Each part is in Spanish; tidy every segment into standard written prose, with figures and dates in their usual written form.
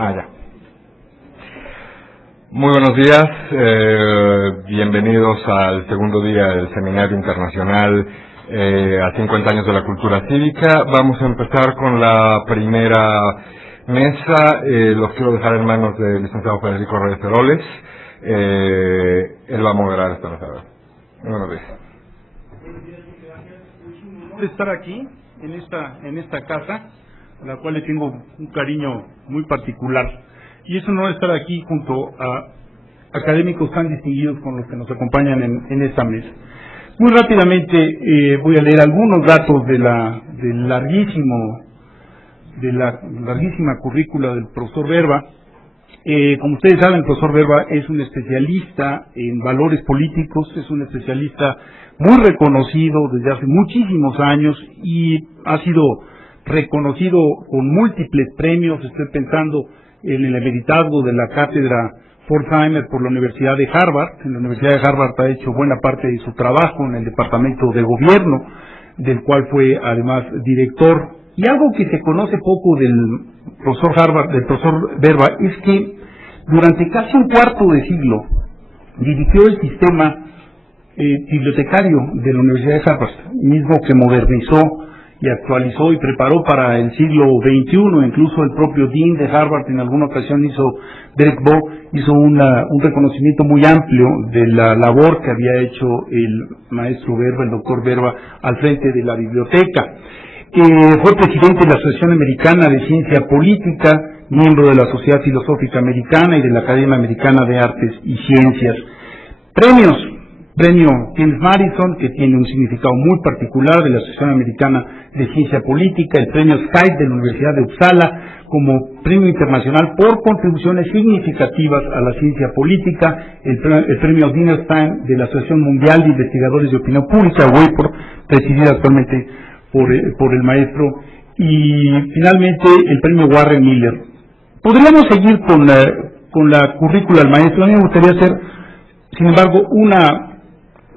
Ya. Muy buenos días, bienvenidos al segundo día del Seminario Internacional a 50 años de la cultura cívica. Vamos a empezar con la primera mesa. Los quiero dejar en manos del licenciado Federico Reyes Heroles. Él va a moderar esta mesa. Muy buenos días. Es un honor estar aquí, en esta casa, a la cual le tengo un cariño muy particular. Y es un honor estar aquí junto a académicos tan distinguidos con los que nos acompañan en esta mesa. Muy rápidamente voy a leer algunos datos de la larguísima currícula del profesor Verba. Como ustedes saben, el profesor Verba es un especialista en valores políticos, es un especialista muy reconocido desde hace muchísimos años y ha sido reconocido con múltiples premios. Estoy pensando en el emeritazgo de la cátedra Fortheimer por la Universidad de Harvard. En la Universidad de Harvard ha hecho buena parte de su trabajo en el Departamento de Gobierno, del cual fue además director. Y algo que se conoce poco del profesor Verba es que durante casi un cuarto de siglo dirigió el sistema bibliotecario de la Universidad de Harvard, mismo que modernizó y actualizó y preparó para el siglo XXI. Incluso el propio Dean de Harvard en alguna ocasión Derek Bow hizo un reconocimiento muy amplio de la labor que había hecho el maestro Verba, el doctor Verba, al frente de la biblioteca. Fue presidente de la Asociación Americana de Ciencia Política, miembro de la Sociedad Filosófica Americana y de la Academia Americana de Artes y Ciencias. Premios. Premio James Madison, que tiene un significado muy particular, de la Asociación Americana de Ciencia Política. El premio Skype de la Universidad de Uppsala como premio internacional por contribuciones significativas a la ciencia política. El premio Dinerstein de la Asociación Mundial de Investigadores de Opinión Pública, WAPOR, presidida actualmente por el maestro. Y finalmente el premio Warren Miller. Podríamos seguir con la currícula del maestro. A mí me gustaría hacer, sin embargo, una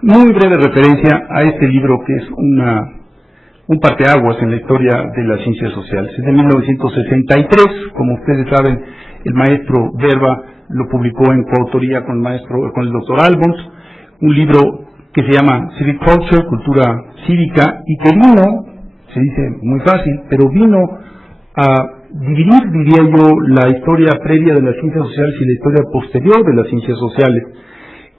muy breve referencia a este libro, que es un parteaguas en la historia de las ciencias sociales. Es de 1963, como ustedes saben, el maestro Verba lo publicó en coautoría con el doctor Albons, un libro que se llama Civic Culture, Cultura Cívica, y que vino, se dice muy fácil, pero vino a dividir, diría yo, la historia previa de las ciencias sociales y la historia posterior de las ciencias sociales.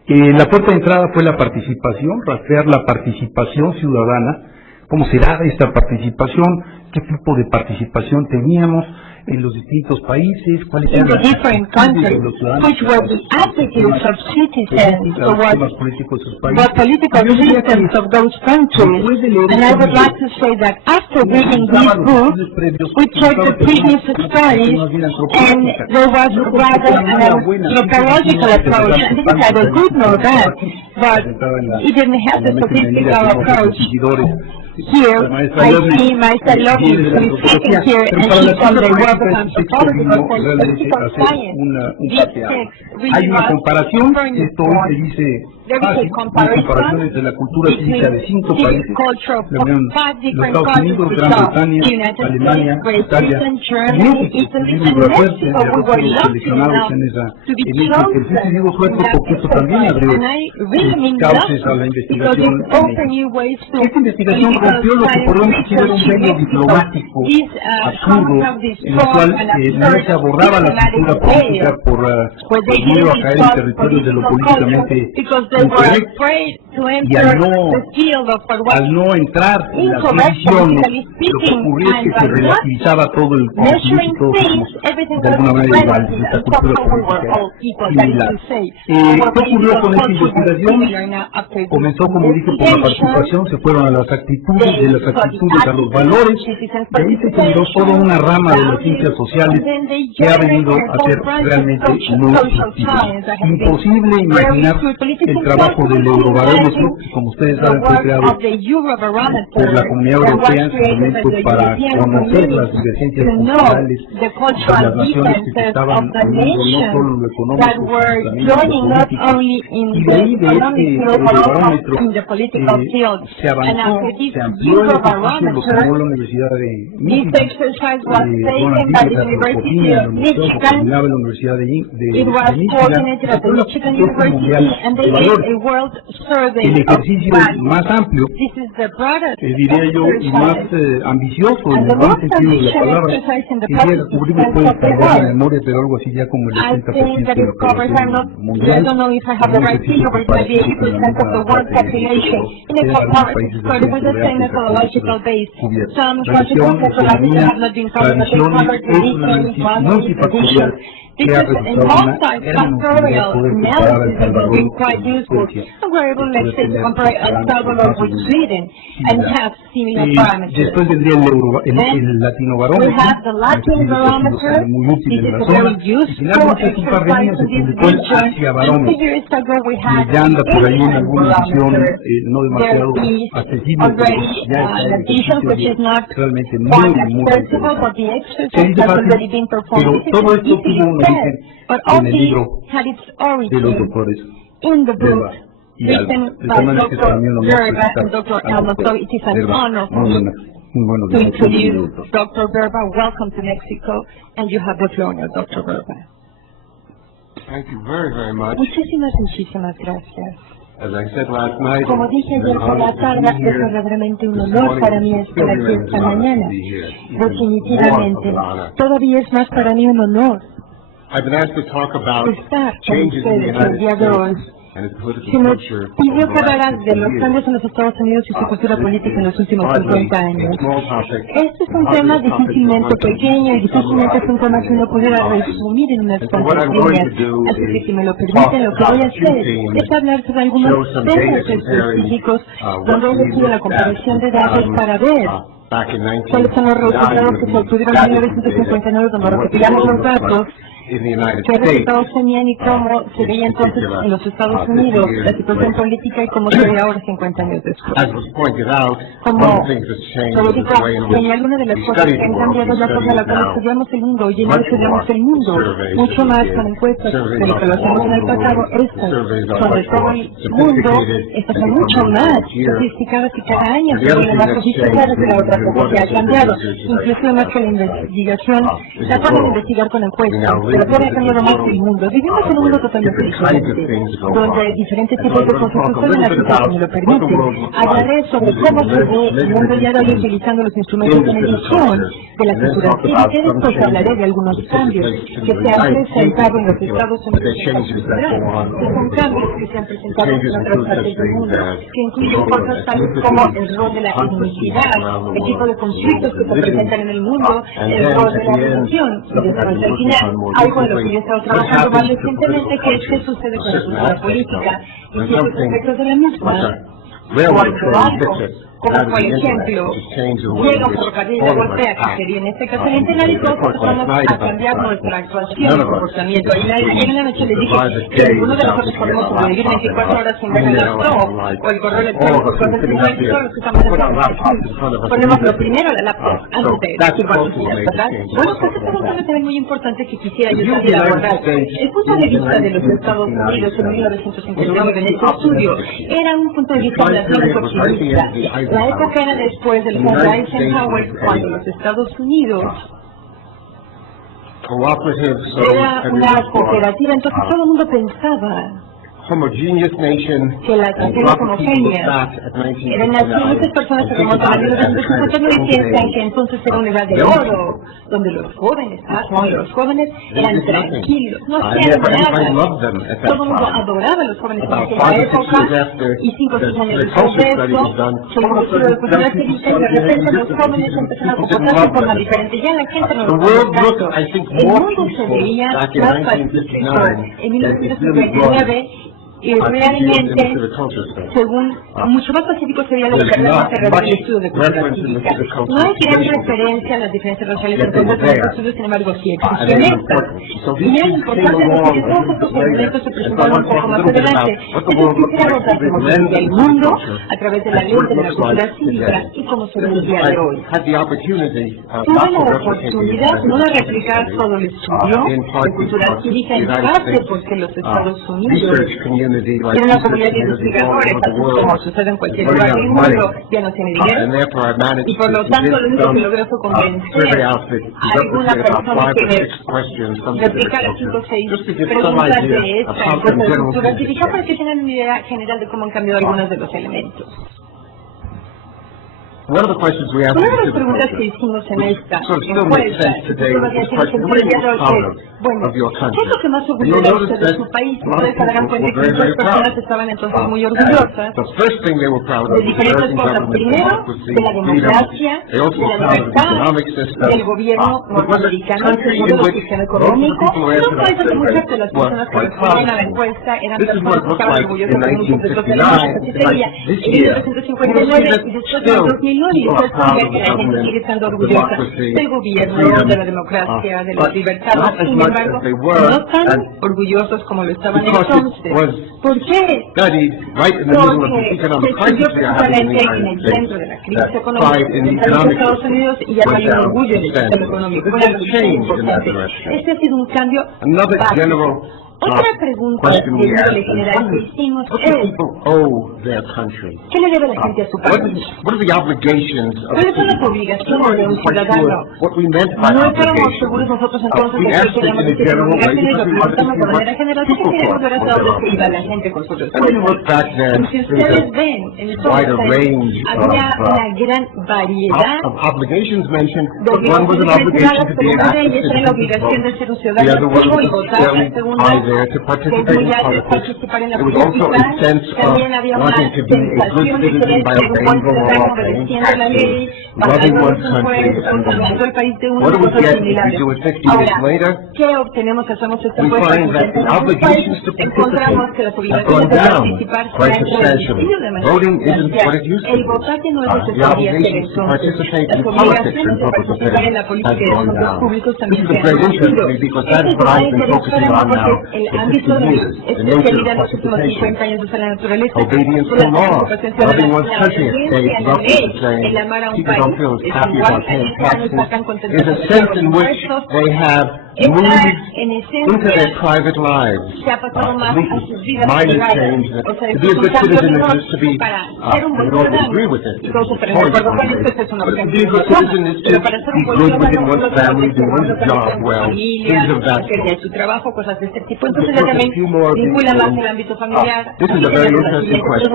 La puerta de entrada fue la participación, rastrear la participación ciudadana, cómo se daba esta participación, qué tipo de participación teníamos en los distintos países, cuáles eran las actitudes de los ciudadanos, which were the attitudes of citizens towards los políticos de sus the países. political systems of those countries. And I would like to say that after reading these books, we checked the previous studies, and there was rather an anthropological approach. I think it's either good nor bad, but it didn't have the statistical approach. Here, I see Maestra Lopez, who is sitting here, and she's from the world of anthropology, but for political science, these texts Hay really una was comparación, turning esto hoy se point. dice There is fácil, a una comparison comparación entre la cultura cívica de 5 between países, civic culture of la Unión, 5 los different Estados countries, Unidos, the Gran Bretaña, United Alemania, States, Great Italia, Britain, y Germany, México. Italy, Tuvimos and la suerte Mexico. de We haber were sido lucky seleccionados enough en to be ese chosen digo suerte in that porque esto también abrió exercise. And I really mean cauces a la lucky, because investigación it opened new ways to Esta investigación political rompió lo que science podríamos decir era un research in medio Mexico. diplomático These absurdo, some of these en el cual strong and no se absurd abordaba la diplomatic cultura política ways, por where they miedo a didn't caer en discuss territorios de lo political políticamente culture because they were incorrecto. afraid to Y enter al no, the field of what al no entrar en las incorrect, divisiones, politically lo que speaking, ocurría es que and se by relativizaba todo el conocimiento measuring y todos things, somos everything de alguna was manera iguales. relative, Nuestra and cultura somehow we were política all equal, era that is similar. to say. ¿Qué ocurrió con esta investigación? Investigación? Comenzó, como dije, por la participación, se fueron a las actitudes, de las actitudes a los valores, y ahí se generó toda una rama de las ciencias sociales que ha venido a ser realmente muy productiva. Imposible imaginar el trabajo del Eurobarómetro, que como ustedes saben fue creado por la Comunidad Europea en su momento para conocer las divergencias culturales de las naciones que estaban uniendo no solo lo económico, sino también lo político. Y de ahí, de este Eurobarómetro, se avanzó, se amplió el ejercicio, lo tomó la Universidad de Michigan, coordinaba la Universidad de Michigan, el ejercicio más amplio, diría yo, y más ambicioso en el buen sentido de la palabra, quisiera cubrir, me puede perder la memoria, pero algo así ya como el 80% de la población mundial, un ejercicio que parecía que en algunos países del centro de África cubierto. Religión, economía, tradiciones, es un análisis multifactorial que ha resultado una hermosura poder comparar a El Salvador con Suecia. Después vendría el Latinobarómetro, muy útil en la zona, y finalmente hace un par de años se publicó el Asiabarómetro, que ya anda por ahí en alguna edición no demasiado accesible, pero ya está el ejercicio realmente muy interesante. Se dice fácil, pero todo esto tuvo un origen en el libro de los doctores Verba y Alma. De tal manera que para mí es un honor presentar a muy buenos días. Dr. Verba, welcome to Mexico, and you have the floor now, Dr. Verba. Thank you very much. Muchísimas gracias. As I said last night, Como dije ayer por la tarde, es verdaderamente un honor para mí estar aquí esta mañana. Definitivamente, todavía es más para mí un honor I've been asked to talk about estar con changes in the ustedes el United día de hoy. States and its political Se nos culture pidió over que the hablara last de los 50 cambios en los Estados Unidos y su cultura política en los últimos 50 años. Este es un tema difícilmente pequeño y difícilmente es un tema que uno pudiera resumir en unas cuantas líneas. Así que si me lo permiten, lo que voy a hacer es hablar sobre algunos temas específicos donde he hecho la comparación de datos para ver cuáles son los resultados que se obtuvieron en 1959 cuando recopilamos los datos, qué resultados tenían y cómo se veía entonces en los Estados Unidos la situación política y cómo se ve ahora 50 años después. Como se dijo, en alguna de las cosas que han cambiado es la forma en la cual estudiamos el mundo. Hoy en día estudiamos el mundo mucho más con encuestas de lo que lo hacíamos en el pasado. Estas sobre todo el mundo, estas son mucho más sofisticadas y cada año se vuelven más sofisticadas de la otra cosa que ha cambiado. Incluso más que la investigación, la forma de investigar con encuestas. Pero puede cambiar más el mundo. Vivimos en un mundo totalmente diferente, donde hay diferentes tipos de cosas suceden, así que si me lo permite, hablaré sobre cómo se ve el mundo ya de hoy utilizando los instrumentos de medición de la cultura cívica, y después hablaré de algunos cambios que se han presentado en los Estados Unidos, que son cambios que se han presentado en otras partes del mundo, que incluyen cosas tales como el rol de la etnicidad, el tipo de conflictos que se presentan en el mundo, el rol de la religión, y después al final, algo en lo que yo he estado trabajando más recientemente, que es qué sucede con la cultura política y ciertos aspectos de la misma. Como por ejemplo, llega un ferrocarril de golpea, que sería en este caso el Centenario, y todos empezamos a cambiar nuestra actuación y comportamiento. Y en la noche les dije que ninguno de nosotros podemos sobrevivir 24 horas sin ver el laptop o el correo electrónico, porque todos los que estamos en ponemos lo primero a la laptop antes de activar sus días, ¿verdad? Bueno, pues esta es una también muy importante que quisiera yo también abordar. El punto de vista de los Estados Unidos en 1959 en este estudio era un punto de vista relativamente optimista. La época era después del plan de Eisenhower, cuando los Estados Unidos era una cooperativa, entonces todo el mundo pensaba que las naciones homogéneas eran naciones, personas que remontan a 1959 y piensan que entonces era una edad de oro, donde los jóvenes eran tranquilos, no hacían nada. Todo el mundo adoraba a los jóvenes en aquella época, y 5 o 6 años después de eso, se inició la cultura cívica y de repente los jóvenes empezaron a comportarse de forma diferente. Ya la gente no lo sabía. El mundo se veía más pacífico en 1959. Y realmente, según, mucho más pacífico sería lo que realmente revela el estudio de cultura cívica. No hay gran referencia a las diferencias raciales en todos los estudios, sin embargo, sí existen estas. Y es importante porque todos estos elementos se presentaron un poco más adelante. Entonces, quisiera abordar el mundo a través de la lente de la cultura cívica y cómo se ve el día de hoy. Tuve la oportunidad no de replicar todo el estudio de cultura cívica en parte porque los Estados Unidos tienen una comunidad de investigadores, como sucede en cualquier lugar del mundo, ya no tiene dinero, y por lo tanto lo único que logré fue convencer a alguna persona que replicara 5 o 6 preguntas de esta encuesta de cultura cívica para que tengan una idea general de cómo han cambiado algunos de los elementos. Una de las preguntas que hicimos en esta encuesta, todavía tiene sentido el día de hoy, bueno, ¿qué es lo que más orgullosa a usted de su país? Ustedes se darán cuenta que muchas personas estaban entonces muy orgullosas de diferentes cosas. Primero, de la democracia, de la libertad, del gobierno norteamericano, segundo, del sistema económico. Pero parece que muchas de las personas que respondieron a la encuesta eran personas que estaban orgullosas de muchos de los elementos. Así sería en 1959 y después de 2009, y usted sabía que la gente sigue estando orgullosa del gobierno, de la democracia, de las libertades. Sin embargo, no tan orgullosos como lo estaban entonces. ¿Por qué? Porque se estudió precisamente en el centro de la crisis económica en los Estados Unidos y ya no hay un orgullo en el sistema económico. Este ha sido un cambio básico. Otra pregunta de general que hicimos es, ¿qué le debe la gente a su país? ¿Cuáles son las obligaciones de un ciudadano? No estábamos seguros nosotros entonces de que queríamos decir obligaciones, lo preguntamos de manera general, ¿qué queremos ver hasta dónde se iba la gente con sus responsabilidades? Si ustedes ven, entonces había una gran variedad de obligaciones vinculadas, pero una de ellas era la obligación de ser un ciudadano activo y votar. La segunda, participar en la política. También había una sensación de querer ser un buen ciudadano obedeciendo la ley, pagando los impuestos, cambiando el país de unos cosas similares. Ahora, ¿qué obtenemos? Hacemos esta encuesta encontramos que las obligaciones de participar se han reducido de manera sustancial. El votar que no es necesario hacer entonces. Las obligaciones de participar en la política y de los fondos públicos también se han reducido. Esto es una interacción porque el ámbito de especialidad de los últimos 50 años de la naturaleza, la participación ciudadana, el amar a un país, es igual a no estar tan contentos con los impuestos. En esencia, se ha pasado más a sus vidas privadas. O sea, es un cambio menor para ser un buen ciudadano. Y todos estaremos de acuerdo con esto, es una organización. Pero para ser un buen ciudadano, uno tiene que tener familia, hacer su trabajo, cosas de este tipo. Entonces, ya también vincula más el ámbito familiar. This is a very interesting question.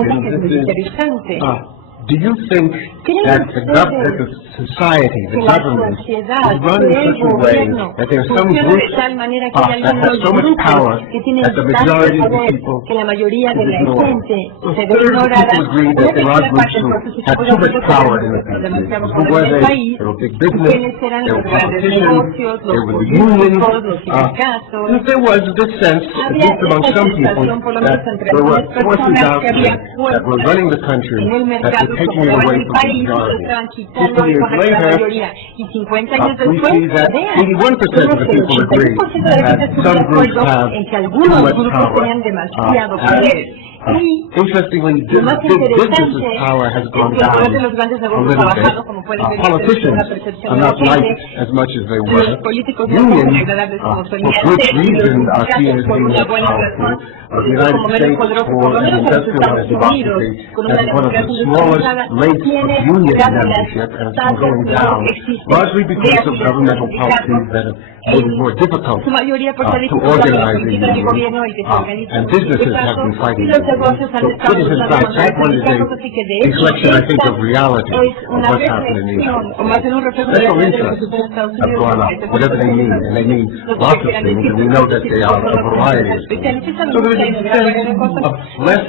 Interesante. Do you think that the society, the government, is run in such a way that there are some groups that have so much power that the majority of the people ignore? Some people agree that there are groups who have too much power in the country. Who were they? They were big business, they were politicians, they were the unions. There was this sense, at least among some people, that there were forces out there that were running the country, that were taking it away from the majority. 50 years later, we see that 81% of the people agree that some groups have too much power. Interestingly, big business's power has gone down a little bit. Politicians are not liked as much as they were. Unions, for good reason, are seen as being more powerful. The United States, for an industrialized democracy, has one of the smallest rates of union membership, and it's been going down, largely because of governmental policies that have made it more difficult to organize a union, and businesses have been fighting it. So citizens' rights, that one is a reflection, I think, of reality of what's happening in Israel. Special interests have gone up, whatever they mean, and they mean lots of things, and we know that they are a variety of things. So there's a sense of less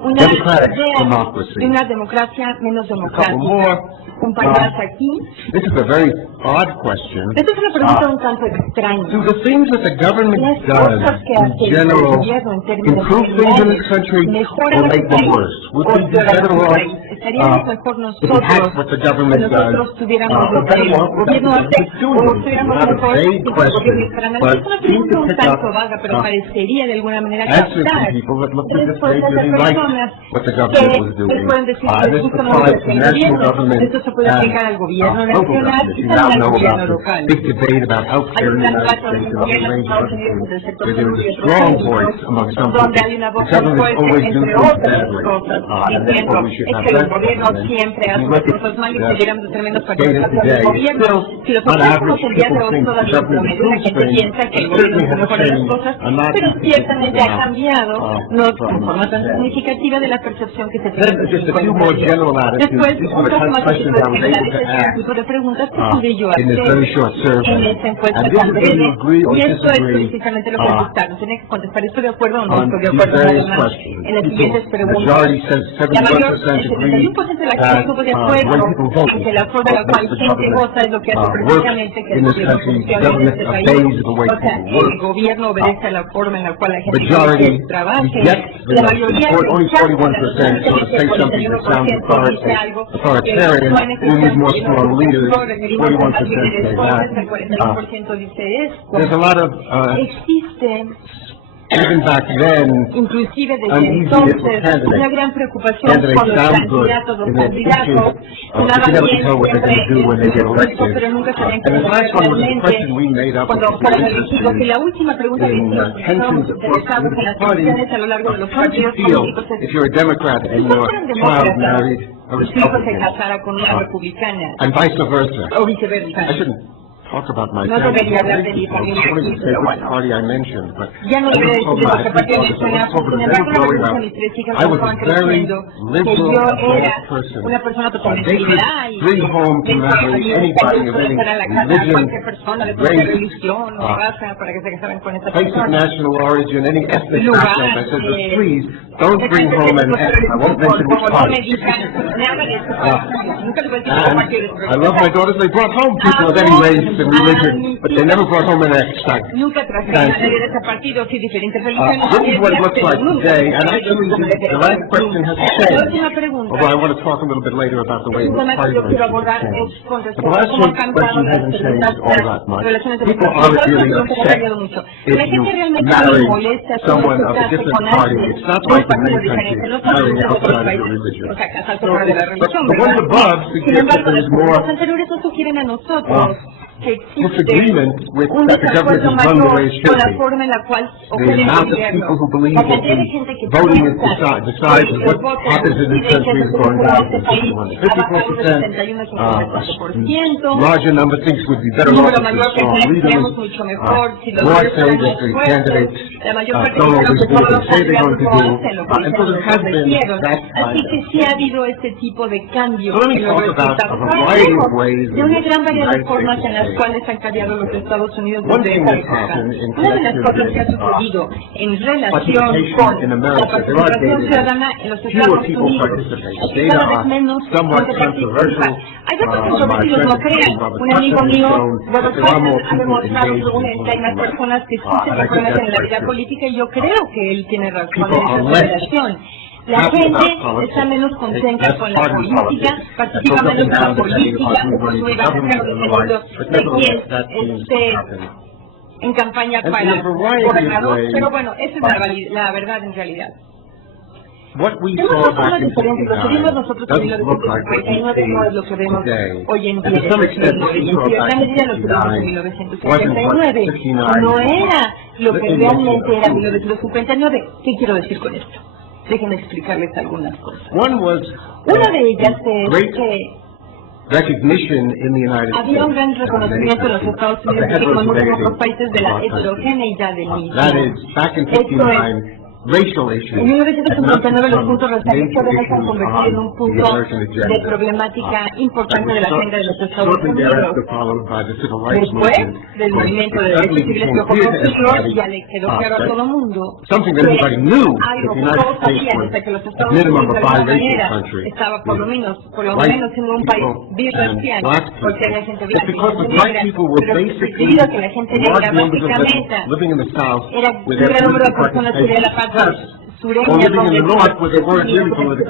una democratic idea democracy. de una democracia menos A couple democrática. more. Un país más aquí. This is a very odd question. Esta es una pregunta un tanto extraña. Do the things that the government Las does cosas que in hace el general gobierno en términos improve things in generales this country mejoran or el make them país worse? Would o we be empeoran better el off país. Estaríamos mejor if we nosotros had what the government si nosotros does? tuviéramos lo que better el off gobierno without hace what o it's estuviéramos Not a mejor vague si el question, gobierno para but analizar. Es una seem pregunta to un pick tanto up vaga, pero parecería de alguna manera answers captar from people that look at this respuestas paper de and like personas what the que government was doing. les pueden decir que This les gusta más applies lo to que el national gobierno. government Esto se puede aplicar al gobierno and local nacional government. y You también now al know gobierno about local. the big debate about health Hay care in un the gran United debate en States el and other gobierno de range of Estados other Unidos del things, sector where there salud is y a strong otros voice among some donde people. hay una voz The government fuerte always do entre things otras badly, cosas and diciendo therefore we should es have que el less gobierno government. siempre I hace mean, las look at cosas mal y the deberíamos de tener menos data participación del today. gobierno. Si lo On comparamos average, el día de people hoy think todavía the en promedio la government gente is piensa que el certainly gobierno has mejora las changed cosas, a lot pero of ciertamente ha things cambiado, no de forma tan from significativa de la percepción que se Then tiene. just a few more general attitudes. Después, These un were the poco kind of más questions I was able to generales, tipo ask de preguntas que pude yo in this hacer very short survey. en esta encuesta And this tan is whether you breve. agree or Y esto es disagree precisamente lo que buscaron. Tenía que contestar, ¿estoy de acuerdo o no on estoy de these acuerdo? various Nada más. questions. En las siguientes The preguntas. majority says La mayor, 71% el agree 71% de la gente that estuvo de when acuerdo people vote, en que la forma en la cual the gente government vota es lo que hace precisamente que el in this gobierno country, funcione en government este país. obeys the way O sea, people work. el gobierno obedece a la forma en la cual la gente Majority trabaje. rejects La mayoría only rechaza 41% sort of say something that sounds authoritarian. We need more strong leaders. 41% say that. There's a lot of Existe, even back then, inclusive desde uneasiness entonces, with candidates. una gran preocupación Candidates con los sound good candidatos. Los in their candidatos speeches, sonaban but you never bien can tell what they're going to do when they get siempre, elected. pero nunca sabían And the cómo last one was the question we realmente made up, cuando which fueron was elegidos. Y la última pregunta que in hicimos, tensions estábamos interesados en las tensiones a lo largo de los how do you partidos feel políticos. if you're a Democrat and your child married a Su hijo se Republican, casara con una republicana and vice versa? o viceversa. I shouldn't talk about my No family. debería hablar de mi I familia wanted aquí, to say pero which bueno. party I mentioned, but Ya no I le was told voy a by decir my que people, suena, over sin the embargo, growing me up, mis tres hijas I was estaban a very creciendo, que liberal yo era person. una persona totalmente They could liberal. bring home to marry anybody of any a la casa a religion, cualquier persona de cualquier race, religión o raza para que se casaran con esta place of persona. national origin, any ethnic Lugar, background. I said, but please, don't bring home an ethnic. I won't mention which party. I love my daughters. They brought home people of any race and religion, but they never brought home an extract. Nunca trajeron a nadie de ese partido, sí, diferentes religiones. This is what it looks like today, and actually the last question has La changed. última pregunta. Although I want to talk a little bit later about the way the Un tema que party yo quiero has abordar es changed. con But the respecto a last cómo han cambiado question las hasn't changed all that much. relaciones de People los aren't really no ha upset cambiado mucho. if La you gente realmente marry le molesta someone of a casarse different con party. alguien It's not de un like in partido many diferente. countries, Los marrying partidos de otros outside your países, religion. o sea, casarse fuera de la religión, the ones ¿verdad? above Sin suggest that embargo, there's los more anteriores nos sugieren a nosotros que existe disagreement with un that the government desacuerdo is run the mayor way it con should la be. forma en la cual The ocurre el amount of gobierno. people who believe La that cantidad de the gente que voting is piensa decides que what los votos happens in this deciden country que is se going ocurre en down este from país 51 to ha bajado de 54%. 61 a 54%. Larger number thinks would be better Un off número if mayor the que strong leaders. seríamos mucho mejor si los More líderes say fueran that más the fuertes. candidates La mayor parte don't always do what they say they're going to do. hacen lo que And so dicen, there has lo que been hicieron. that Así kind que of. sí ha habido este tipo de cambio So let me en los talk about resultados. a variety of ways De una in gran variedad de United formas States en las today. cuales han cambiado los Estados Unidos One desde thing esa that's época. happened in Una de las cosas que ha connection with, sucedido en relación participation con in la America, there are participación data ciudadana en los fewer Estados people Unidos. participate. Aquí Data cada vez are menos somewhat gente participa. controversial. Hay datos My controvertidos, no friend crean. Robert Un amigo Hudson has mío, shown Robert that there are more Hudson, ha people demostrado engaged según in él que hay más political life. personas que sí se And I think comprometen en la that's vida true. política y yo creo que él tiene razón People en are esa less relación. La happy gente about politics. está menos contenta Less con la party política, politics. participa That goes menos en la up and down depending política, upon who muy runs the bajo government and the dependiendo like. But de quién nevertheless, that seems to esté happen. en campaña And para in a variety of gobernador. ways, Pero bueno, esa es la verdad en realidad. What we Tenemos saw dos back formas in diferentes. Lo que vimos 59 nosotros en doesn't look like what we 1959 no es lo que see vemos today. hoy en And día. to some extent, what we En saw cierta back in medida lo que vimos en 59 wasn't what 1959 59 no era lo que in realmente era 1959. 1959. ¿Qué quiero decir con esto? Déjenme explicarles algunas cosas. One was Una de ellas es great que recognition in the United había un gran States reconocimiento en los Estados of the Unidos y como en muchos otros heterogeneity países de la of our country. heterogeneidad del mismo. That is, back in Esto 59, racial issue. En 1959 los puntos raciales se han convertido en un punto de problemática importante de la agenda de los Estados Unidos. Después del movimiento de derechos civiles que ocurrió en George, ya le quedó claro a todo el mundo que algo que todos sabían desde que los Estados Unidos de alguna manera estaba por lo menos siendo un país birracial, porque había gente blanca y gente negra, pero debido a que la gente negra básicamente era un gran número de personas que de la patria sureña, donde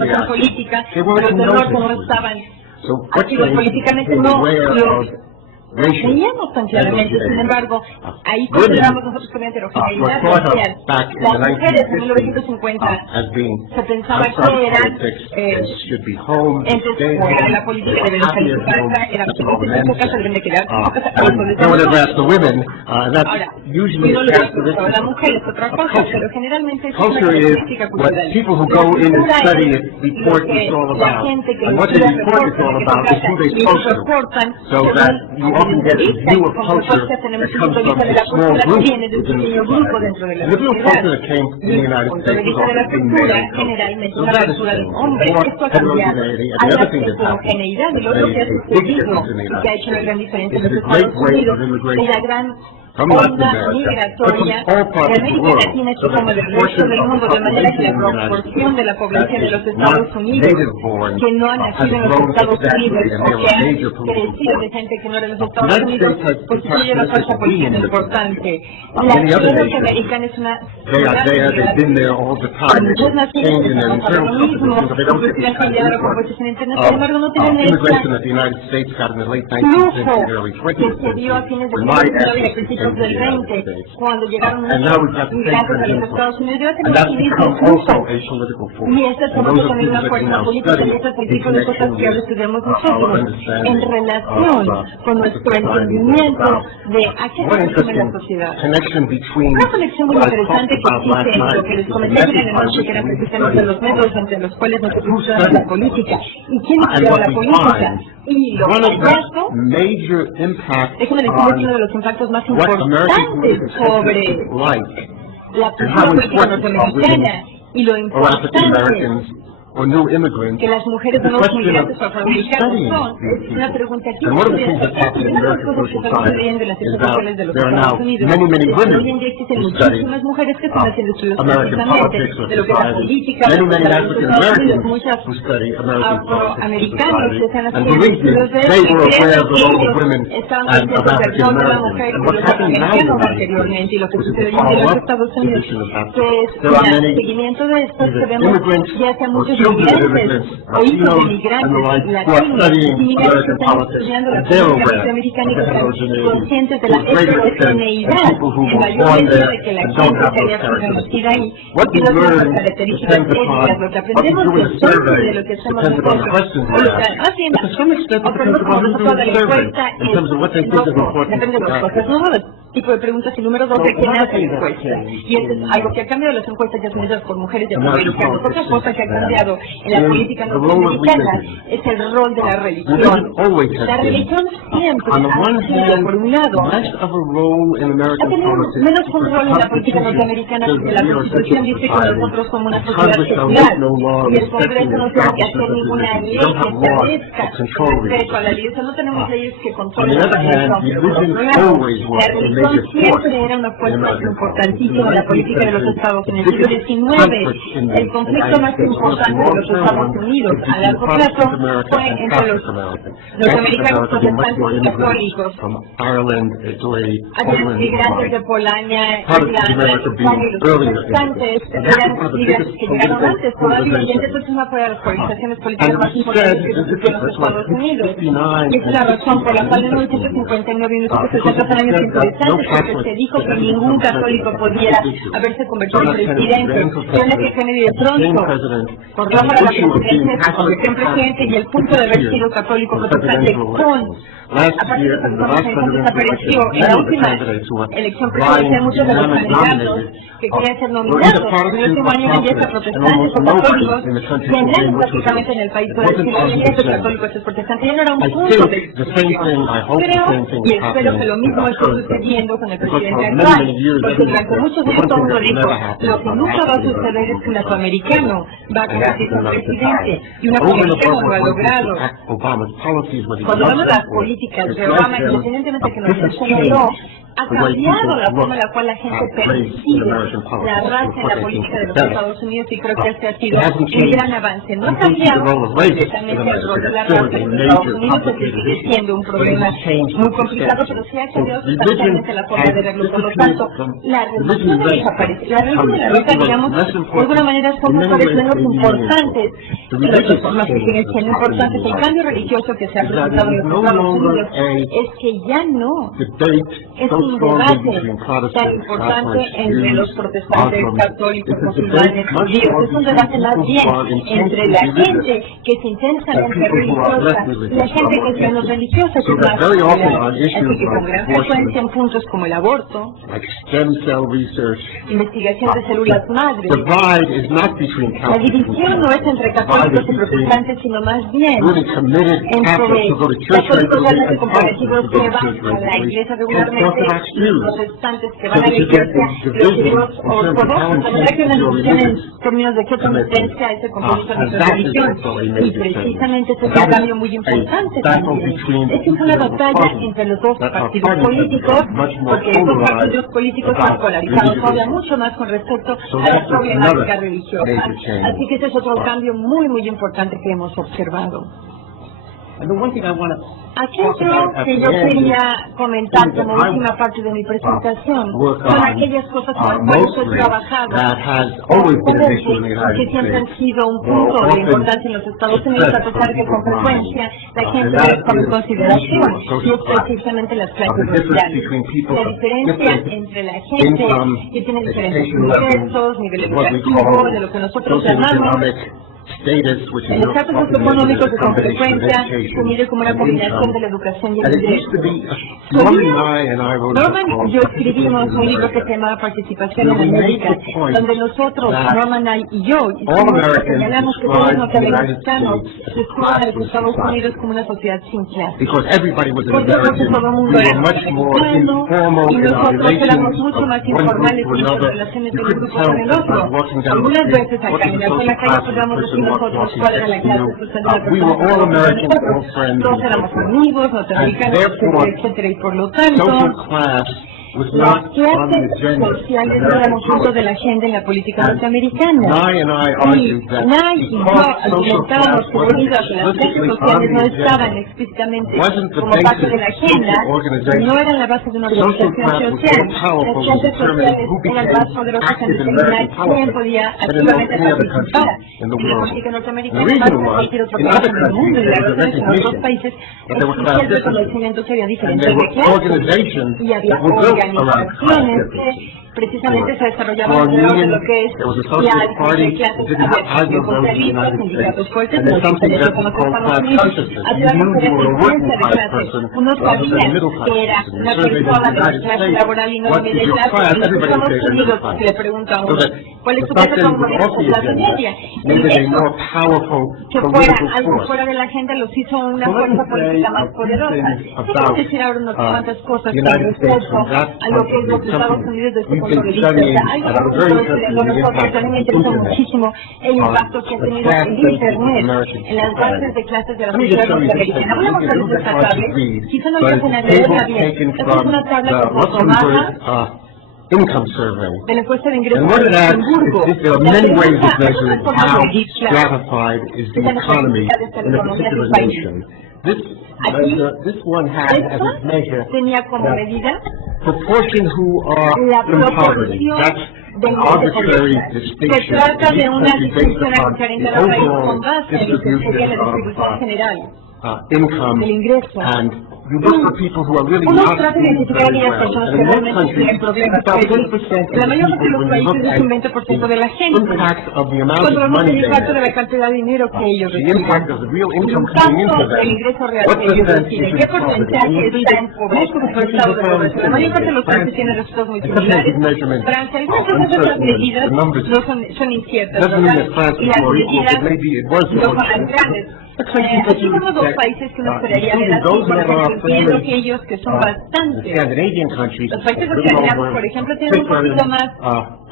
la política, pero los del norte no estaban activos políticamente, no los veíamos tan claramente. Sin embargo, ahí consideramos nosotros que había heterogeneidad racial. Las mujeres en 1950 se pensaba que eran entonces fuera de la política, deben estar en su casa, en su casa deben de quedarse en su casa. Ahora, no lo es la mujer, es otra cosa, pero generalmente es una característica cultural. La gente que estudia reportan, tenemos un punto de vista de la cultura que viene de un pequeño grupo dentro de la sociedad. Y el punto de vista de la cultura generalmente una cultura de hombres. Esto ha cambiado. Hay la heterogeneidad y lo que ha sucedido y que ha hecho una gran diferencia en los Estados Unidos y la gran onda migratoria de América Latina, así como del resto del mundo, de manera que la proporción de la población de los Estados Unidos que no ha nacido en los Estados Unidos o que ha crecido de gente que no era de los Estados Unidos constituye una fuerza política importante. La ciudad norteamericana es una muchas naciones lo mismo, que han cambiado la composición internacional, sin embargo no tienen ese flujo que se dio a fines del siglo y a principios del 20, cuando llegaron muchos migrantes a los Estados Unidos, y esta es también una fuerza política, y este es el tipo de cosas que ahora estudiamos nosotros en relación con nuestro entendimiento de a qué se resume la sociedad. Una conexión muy interesante que existe entre lo que les comenté en el noche, que eran precisamente los métodos entre los cuales nosotros estudiamos la política y quién estudia la política. Y lo que esto es uno de los impactos más importantes sobre la cultura política norteamericana y lo importante que las mujeres de nuevos migrantes afroamericanos son. Es una pregunta aquí. Una de las cosas que estamos leyendo en las instituciones de los Estados Unidos hoy en día existen muchísimas mujeres que están haciendo estudios precisamente de lo que es la política, de los Estados Unidos, muchas afroamericanos que están haciendo estudios de eso y creo que estaban haciendo perdón de la mujer y de los afroamericanos anteriormente, y lo que sucedió en los Estados Unidos, que es el seguimiento de esto que vemos ya hace muchos inmigrantes o hijos de migrantes latinos, inmigrantes que están estudiando la política norteamericana y que están conscientes de la heterogeneidad, el mayor hecho de que la gente se haya conocida ahí, y no tiene las características étnicas. Lo que aprendemos de nosotros y de lo que hacemos nosotros, más bien, aprendemos como nosotros de la encuesta, depende de las cosas, ¿no? Tipo de preguntas, y número 2, de quién hace la encuesta. Y eso es algo que ha cambiado las encuestas ya hechas por mujeres de afroamericanos. Otra cosa que ha cambiado en la política norteamericana es el rol de la religión. La religión siempre ha sido, por un lado, ha tenido menos un rol en la política norteamericana, porque la Constitución dice que nosotros somos una sociedad secular y el Congreso no tiene que hacer ninguna ley que establezca respecto a la ley. No tenemos leyes que controlen la religión. La religión siempre era una fuerza importantísima en la política de los Estados Unidos. En el siglo XIX, el conflicto más importante de los Estados Unidos a largo plazo fue entre los norteamericanos protestantes y católicos. Había migrantes de Polonia, Irlanda, España, y los protestantes eran migrantes que llegaron antes todavía, y entonces una fue de las polarizaciones políticas más importantes que existieron en los Estados Unidos. Y esa es la razón por la cual en 1959 y 1960 fueron años interesantes, porque se dijo que ningún católico podía haberse convertido en presidente. John F. Kennedy de pronto, correcto, proclamar a la presidencia de su condición presidente y el punto de haber sido católico protestante con a partir de entonces apareció en la última elección presidencial muchos de los candidatos que querían ser nominados. En el último año ya es protestantes o católicos, llenaron prácticamente en el país por decir que es católico, es protestante. Ya no era un punto de discusión. Creo y espero que lo mismo esté sucediendo con el presidente actual, porque durante muchos años todo el mundo dijo, lo que nunca va a suceder es que un afroamericano va a convertirse en presidente, y un afroamericano lo ha logrado. Cuando vemos las políticas de Obama, independientemente de que nos mencionó, ha cambiado la forma en la cual la gente percibe la raza en la política de los Estados Unidos, y creo que este ha sido un gran avance. No ha cambiado precisamente el rol de la raza en los Estados Unidos, que sigue siendo un problema muy complicado, pero sí ha cambiado sustancialmente la forma de verlo. Por lo tanto, la reducción de desaparecer, la reducción de la raza, digamos, de alguna manera son unos menos importantes, las reformas que siguen siendo importantes. El cambio religioso que se ha presentado en los Estados Unidos es que ya no es un debate tan importante entre los protestantes, católicos, musulmanes, judíos. Es un debate más bien entre la gente que es intensamente religiosa y la gente que es menos religiosa, que es más popular. Así que con gran frecuencia en puntos como el aborto, investigación de células madres, la división no es entre católicos y protestantes, sino más bien entre católicos realmente comprometidos que van a la iglesia regularmente, los protestantes que van a la iglesia, los judíos ortodoxos. Tendrá que una discusión en términos de qué tendencia a ese compromiso de nuestra religión, y precisamente este es un cambio muy importante también. Es una batalla entre los dos partidos políticos, porque estos partidos políticos son polarizados todavía mucho más con respecto a la problemática religiosa. Así que ese es otro cambio muy, muy importante que hemos observado. Aquello que yo quería comentar como última parte de mi presentación son aquellas cosas con las cuales he trabajado, que siempre han sido un punto de importancia en los Estados Unidos, a pesar de que con frecuencia la gente las toma en consideración, y es precisamente las clases sociales. La diferencia entre la gente que tiene diferentes ingresos, nivel educativo, de lo que nosotros llamamos el estatus socioeconómico, que con frecuencia se mide como una combinación de la educación y el ingreso. Norman y yo escribimos un libro que se llama Participación en América, donde nosotros, Norman y yo, señalamos que todos los norteamericanos descubren a los Estados Unidos como una sociedad sin clase. Porque todo el mundo era mexicano y nosotros éramos mucho más informales en las relaciones de un grupo con el otro. Algunas veces al caminar por la calle podíamos decir nosotros cuál era la clase social de la persona. Todos éramos amigos, norteamericanos, etcétera, y por lo tanto las clases sociales no eran un punto de la agenda en la política norteamericana. Y Nye y yo argumentábamos que debido a que las clases sociales no estaban explícitamente como parte de la agenda, no eran la base de una organización social. Las clases sociales eran más poderosas en determinar quién podía activamente participar en la política norteamericana, más que cualquier otro país en el mundo, y las relaciones en otros países existía el reconocimiento sería diferente de clases, y había organizaciones que precisamente se desarrollaban alrededor de lo que es la diferencia de clases, había socialistas, sindicatos fuertes, pero se conoce en Estados Unidos, había una diferencia de clases. Unos sabían que era una persona de la clase laboral y no de clase, y en los Estados Unidos le preguntamos cuál es tu clase favorita, clase media, que fuera algo fuera de la agenda los hizo una fuerza política más poderosa. Déjame decir ahora unas cuantas cosas con respecto a lo que es los Estados Unidos desde punto de vista. Algo que a mí me interesa muchísimo el impacto que ha tenido el Internet en las bases de clases de la sociedad norteamericana. Voy a mostrarles esta tabla. Quizá no alcancen a leerla bien. Esta es una tabla que fue tomada income survey. de la encuesta de ingresos And what it de asks Edimburgo. is there are many ways of measuring how stratified is the economy in a particular nation. This one has as its measure tenía como medida proportion who are la in poverty. proporción That's de an arbitrary se distinction. trata de una It is based distinción upon arbitraria the entre la país con overall base en lo que sería la distribution distribución of general income del ingreso and you look for people who are really Uno not trata de identificar a aquellas personas que realmente tienen problemas. La mayor parte de los países es un 20% de la gente. impact of the amount Cuando of vemos money el they impacto de have, la cantidad de dinero que ellos the reciben, impact of the real el income coming into impacto del them, ingreso real what que ellos percent reciben, is qué in poverty? porcentaje está en pobreza, en estado de pobreza. La mayor parte de los países tienen resultados muy similares. Francia, algunas de esas medidas no son inciertas, Doesn't mean that ¿verdad? France Y is las more equal, medidas but maybe it was no more son tan equal. grandes. Aquí vemos dos países que uno esperaría ver así, por ejemplo, incluyendo aquellos que son The bastante. Scandinavian countries, Los países little escandinavos, over por ejemplo, tienen un poquito más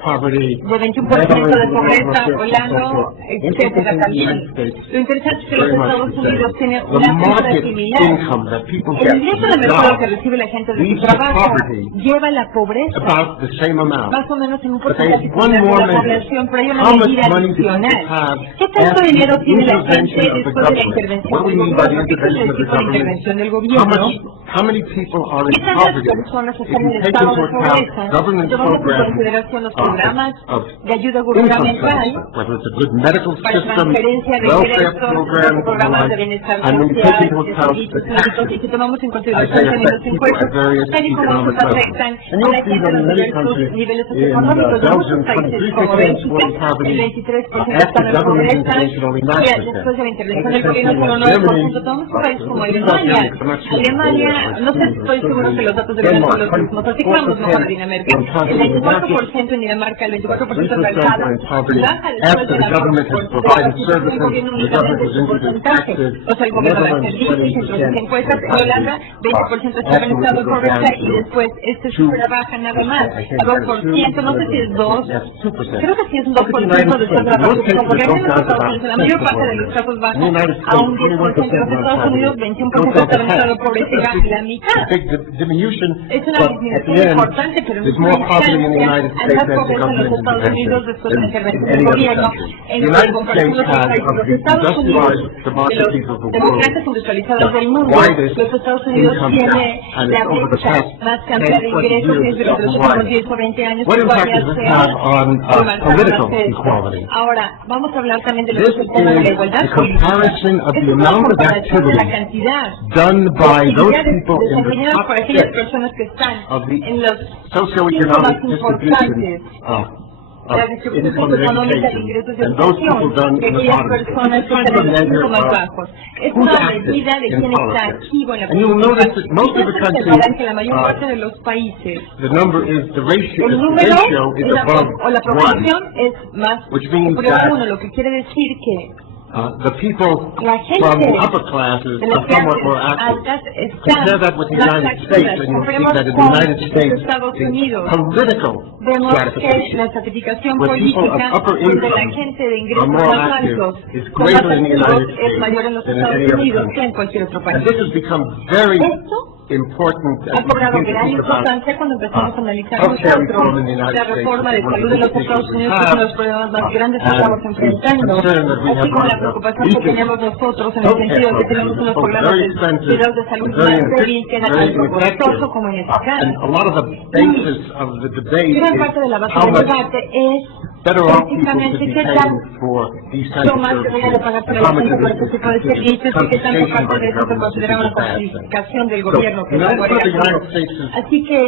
poverty, de 21% de pobreza, Holanda, etcétera, también. Lo interesante es que los Estados Unidos tienen the una cifra market similar. income that people El get ingreso from de their mercado que job recibe la gente de su leads to trabajo poverty lleva la pobreza about the same amount. más o menos en un But there's porcentaje one similar de more la measure. población, pero hay una How much medida money do people adicional. have ¿Qué tanto after dinero the tiene la intervention gente of the después de la government? intervención What do we del mean by the gobierno? ¿Qué quiere intervention of the decir con la government? intervención del gobierno? How many people are in ¿Qué tantas poverty? personas If están en you take estado into de pobreza? account government Tomamos en programs consideración los programas of de ayuda income gubernamental transfer, whether it's a good medical para system, transferencia de welfare ingresos, programs, programas de and bienestar and when you take social, into de account servicios the médicos, y taxes si tomamos en as consideración they también los affect people at impuestos, various tal y como economic estos levels. afectan And a you'll la see gente that en in los many diversos countries, niveles in socioeconómicos. En muchos Belgium, países 23% como Bélgica, were in poverty, el 23% after están en government pobreza, intervention only y 9%. después de la intervención del gobierno solo 9%. Tomamos un país como Alemania. Alemania, no sé, estoy seguro que los datos deberían ser los mismos, así que vamos mejor a Dinamarca. El 24% en Dinamarca, el 24% en Bélgica, baja después de la el gobierno únicamente su porcentaje. O sea, el gobierno da servicios, introduce encuestas. En Holanda, 20% está en estado de pobreza y después cifra baja nada más, a 2%, no sé si es 2, creo que sí es un 2% de esta trabajo, porque aquí en los Estados Unidos, la mayor parte de los casos baja a un 10%, de los Estados Unidos 21% está en estado de pobreza y baja la mitad. Es una disminución importante, pero es una distancia, hay más pobreza en los Estados Unidos después de la intervención del gobierno, en comparación con los países. Los Estados Unidos, de los democracias industrializados del mundo, los Estados Unidos tiene la brecha más cantidad de ingresos desde los últimos 10 o 20 años que todavía Ahora, vamos a hablar también de los resultados de la igualdad política. Es una comparación de la cantidad desempeñadas por aquellas personas que están en los cinco más importantes la distribución socioeconómica de ingresos y educación de aquellas personas que están en los cinco más bajos. Es una medida de quién está activo en la política. Y verán que la mayor parte de los países el número o la proporción es más por uno, lo que quiere decir que the people la from gente the upper classes de las are somewhat clases more active. altas Compare that with the están United más States, activas. and you'll see Comparemos that in the con United States, Estados the Unidos. political Vemos que stratification, la estratificación where people política of upper de la income gente de are ingresos more más active, altos is son más greater in the activos, United es mayor en States los than in Estados any other Unidos country. que en cualquier otro país. And this has become very Esto important ha as we cobrado begin to gran think about importancia cuando empezamos a analizar healthcare reform nosotros in the United la States. reforma de One of salud the de los big Estados issues we Unidos, que es uno de los have, problemas más grandes que estamos enfrentando, concern that we have así como la about preocupación que tenemos nosotros en el sentido de que tenemos unos programas de cuidados de salud más débil, que era tanto costoso como ineficaz. And a lot of the basis of the debate Gran parte de la is base how del much debate es better off people should prácticamente be qué paying tan for these kinds lo of más que voy a pagar por services. How la much gente of por this este tipo de servicios y qué tanto confiscation parte by de the eso se government considera una is a bad thing. confiscación del So, gobierno, que you no know, es the United bueno. States is Así que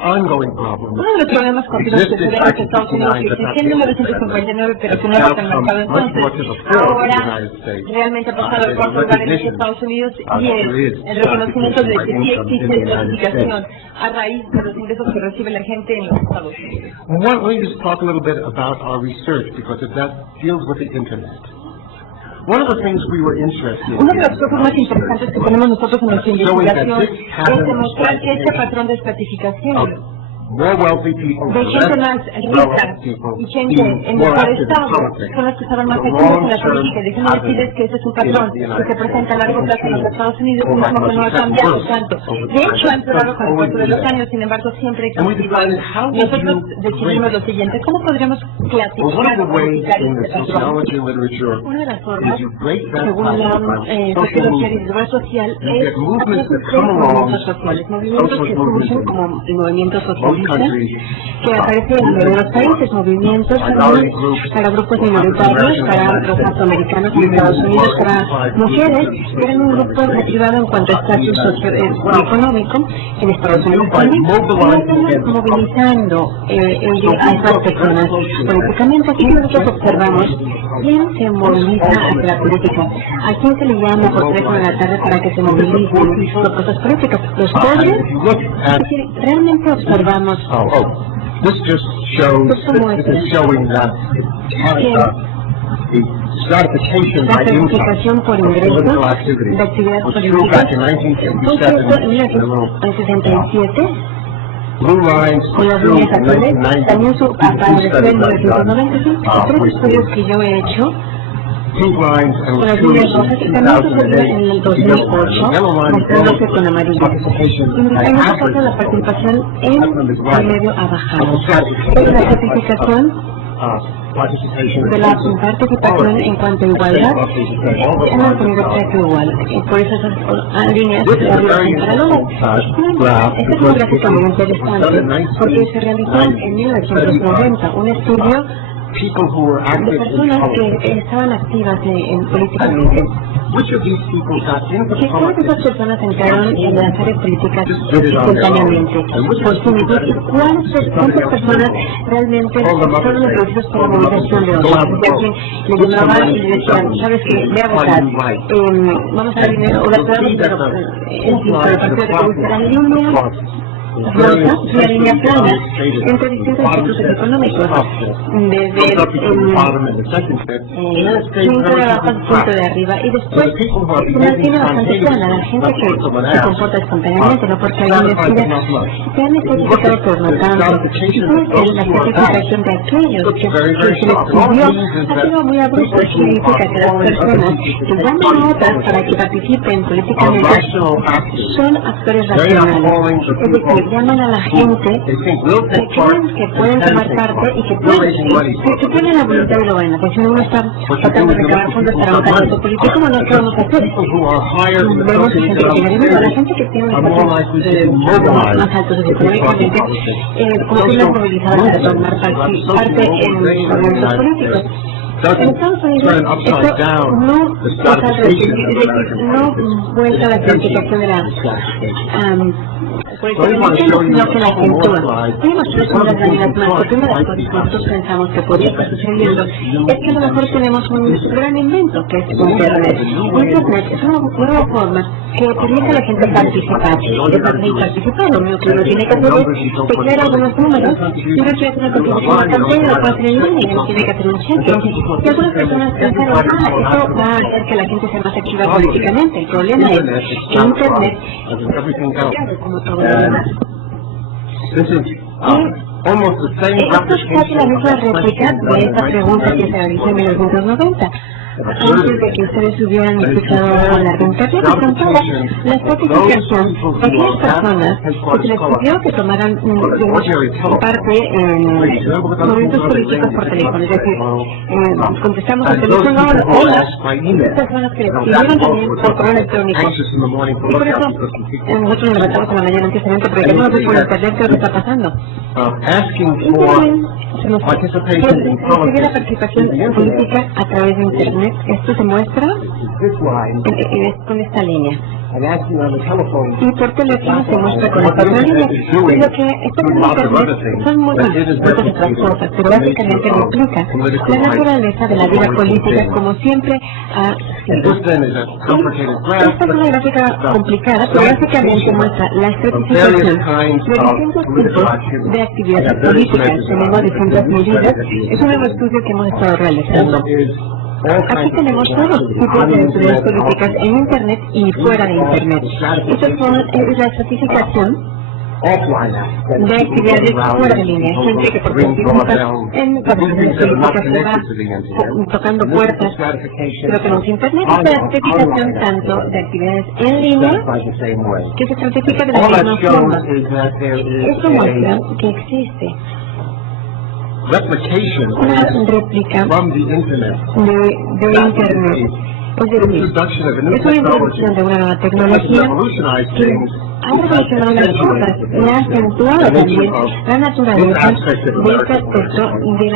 ongoing problem. uno de los problemas continuos que tuvieron los Estados Unidos que existía en 1959, pero que no era tan marcado entonces, ahora realmente ha pasado al cuarto lugar en los Estados Unidos y es el reconocimiento de que sí existe estratificación a raíz de los ingresos que recibe la gente en los Estados Unidos. Why don't we just talk a little bit about our research, because that deals with the internet. One of the things we were interested Una de las in cosas más importantes que tenemos nosotros en nuestra investigación es demostrar que este patrón de estratificación more wealthy people, de gente más rica y gente en mejor estado son las que estaban más activas en la política. Déjenme decirles que ese es un patrón que se presenta a largo plazo en los Estados Unidos, y mismo que no ha cambiado tanto. De hecho, ha empeorado con el paso de los años, sin embargo, siempre existido. Nosotros decidimos lo siguiente: ¿cómo podríamos clasificar o codificar este patrón? Una de las formas, según la sociología y desarrollo social, es hacer suceder movimientos sociales, movimientos que surgen como movimientos sociales. que aparece en los países, movimientos para grupos minoritarios, para los afroamericanos en Estados Unidos, para mujeres, eran un grupo motivado en cuanto a estatus socioeconómico en Estados Unidos también, y están movilizando a estas personas políticamente. Aquí nosotros observamos quién se moviliza hacia la política, a quién se le llama por 3 de la tarde para que se movilicen por cosas políticas. Los pobres, es decir, realmente observamos This just shows, this is showing that the stratification la by certificación income por of ingreso political activity de actividades was true back in políticas fue 1957. en 1967, Blue lines con las líneas azules, también apareció en 1995, tres estudios que yo he hecho Pink lines and con las two líneas rojas, y también sucedió en el 2008, yellow line mostrándose con amarillo. participation En by este caso average la participación en promedio ha bajado. of Es la certificación participation de la participación en cuanto a igualdad se han mantenido casi igual. Por eso esas líneas de arriba son paralelas. Esta es una gráfica muy interesante porque se realizó en 1990 un estudio people who were de active in personas politics. que estaban activas políticamente. Which of these people got into Que todas esas politics? personas entraron en las áreas políticas espontáneamente por sí mismas, y cuántas personas realmente fueron introducidas por la movilización de otros. Le llamaban y le decían, sabes que ve a votar, vamos a dar dinero, o la podemos, pero el partido de comunista, la línea roja, la línea plana, entre distintos institutos económicos, desde el punto de abajo al punto de arriba, y después una línea bastante plana, la gente que se comporta espontáneamente, no porque alguien decide, se han necesitado por lo tanto, y puede ser la certificación de aquellos que se les pidió, ha sido muy abrupto, significa que las personas que llaman a otras para que participen políticamente son actores racionales, es decir, llaman a la gente que creen que pueden tomar parte y que tienen la voluntad y lo van a hacer. Si uno está tratando de recabar fondos para un candidato político, ¿cómo no lo vamos a hacer? Vemos gente que tiene dinero, la gente que tiene un estatus más alto socioeconómicamente, como que las movilizadas para tomar parte en los movimientos políticos. En Estados Unidos, esto no es al revés, es decir, no vuelta a la certificación de la sino que la acentúa. Tenemos tres realidades más, porque una de las cosas que nosotros pensamos que podría estar sucediendo es que a lo mejor tenemos un gran invento que es Internet. Internet es una nueva forma que permite a la gente participar. Y participar, lo único que uno tiene que hacer es teclear algunos números, si uno quiere hacer una contribución a la campaña, lo puede hacer en línea, no tiene que hacer un cheque. Y algunas personas pensaron, esto va a hacer que la gente sea más activa políticamente. El problema es que Internet, como todo lo demás, esto es casi la misma réplica de esta pregunta que se realizó en 1990. Antes de que ustedes hubieran escuchado hablar de Internet, la certificación de aquellas personas que se les pidió que tomaran parte en movimientos políticos por teléfono, es decir, contestamos al teléfono, hola, personas que les pidieron también por correo electrónico. Y por eso nosotros nos levantamos en la mañana anteriormente porque queremos ver por Internet qué es lo que está pasando. Nos pide la participación política a través de Internet. Esto se muestra con esta línea. Y por teléfono se muestra con esta línea. Y lo que está en Internet son muchas otras cosas, pero básicamente replica la naturaleza de la vida política como siempre ha sido. Esta es una gráfica complicada, pero básicamente muestra la estratificación de distintos tipos de actividades políticas. Tenemos distintas medidas. Es un nuevo estudio que hemos estado realizando. Aquí tenemos todos los tipos de actividades políticas en Internet y fuera de Internet. Esta es la certificación de actividades fuera de línea, gente que participa en campañas políticas que va tocando puertas, pero que no es Internet. Esta es la certificación tanto de actividades en línea, que se certifica de la misma forma. Esto muestra que existe una réplica de Internet. Es decir, es una introducción de una nueva tecnología que ha revolucionado las cosas y ha acentuado también la naturaleza de este aspecto de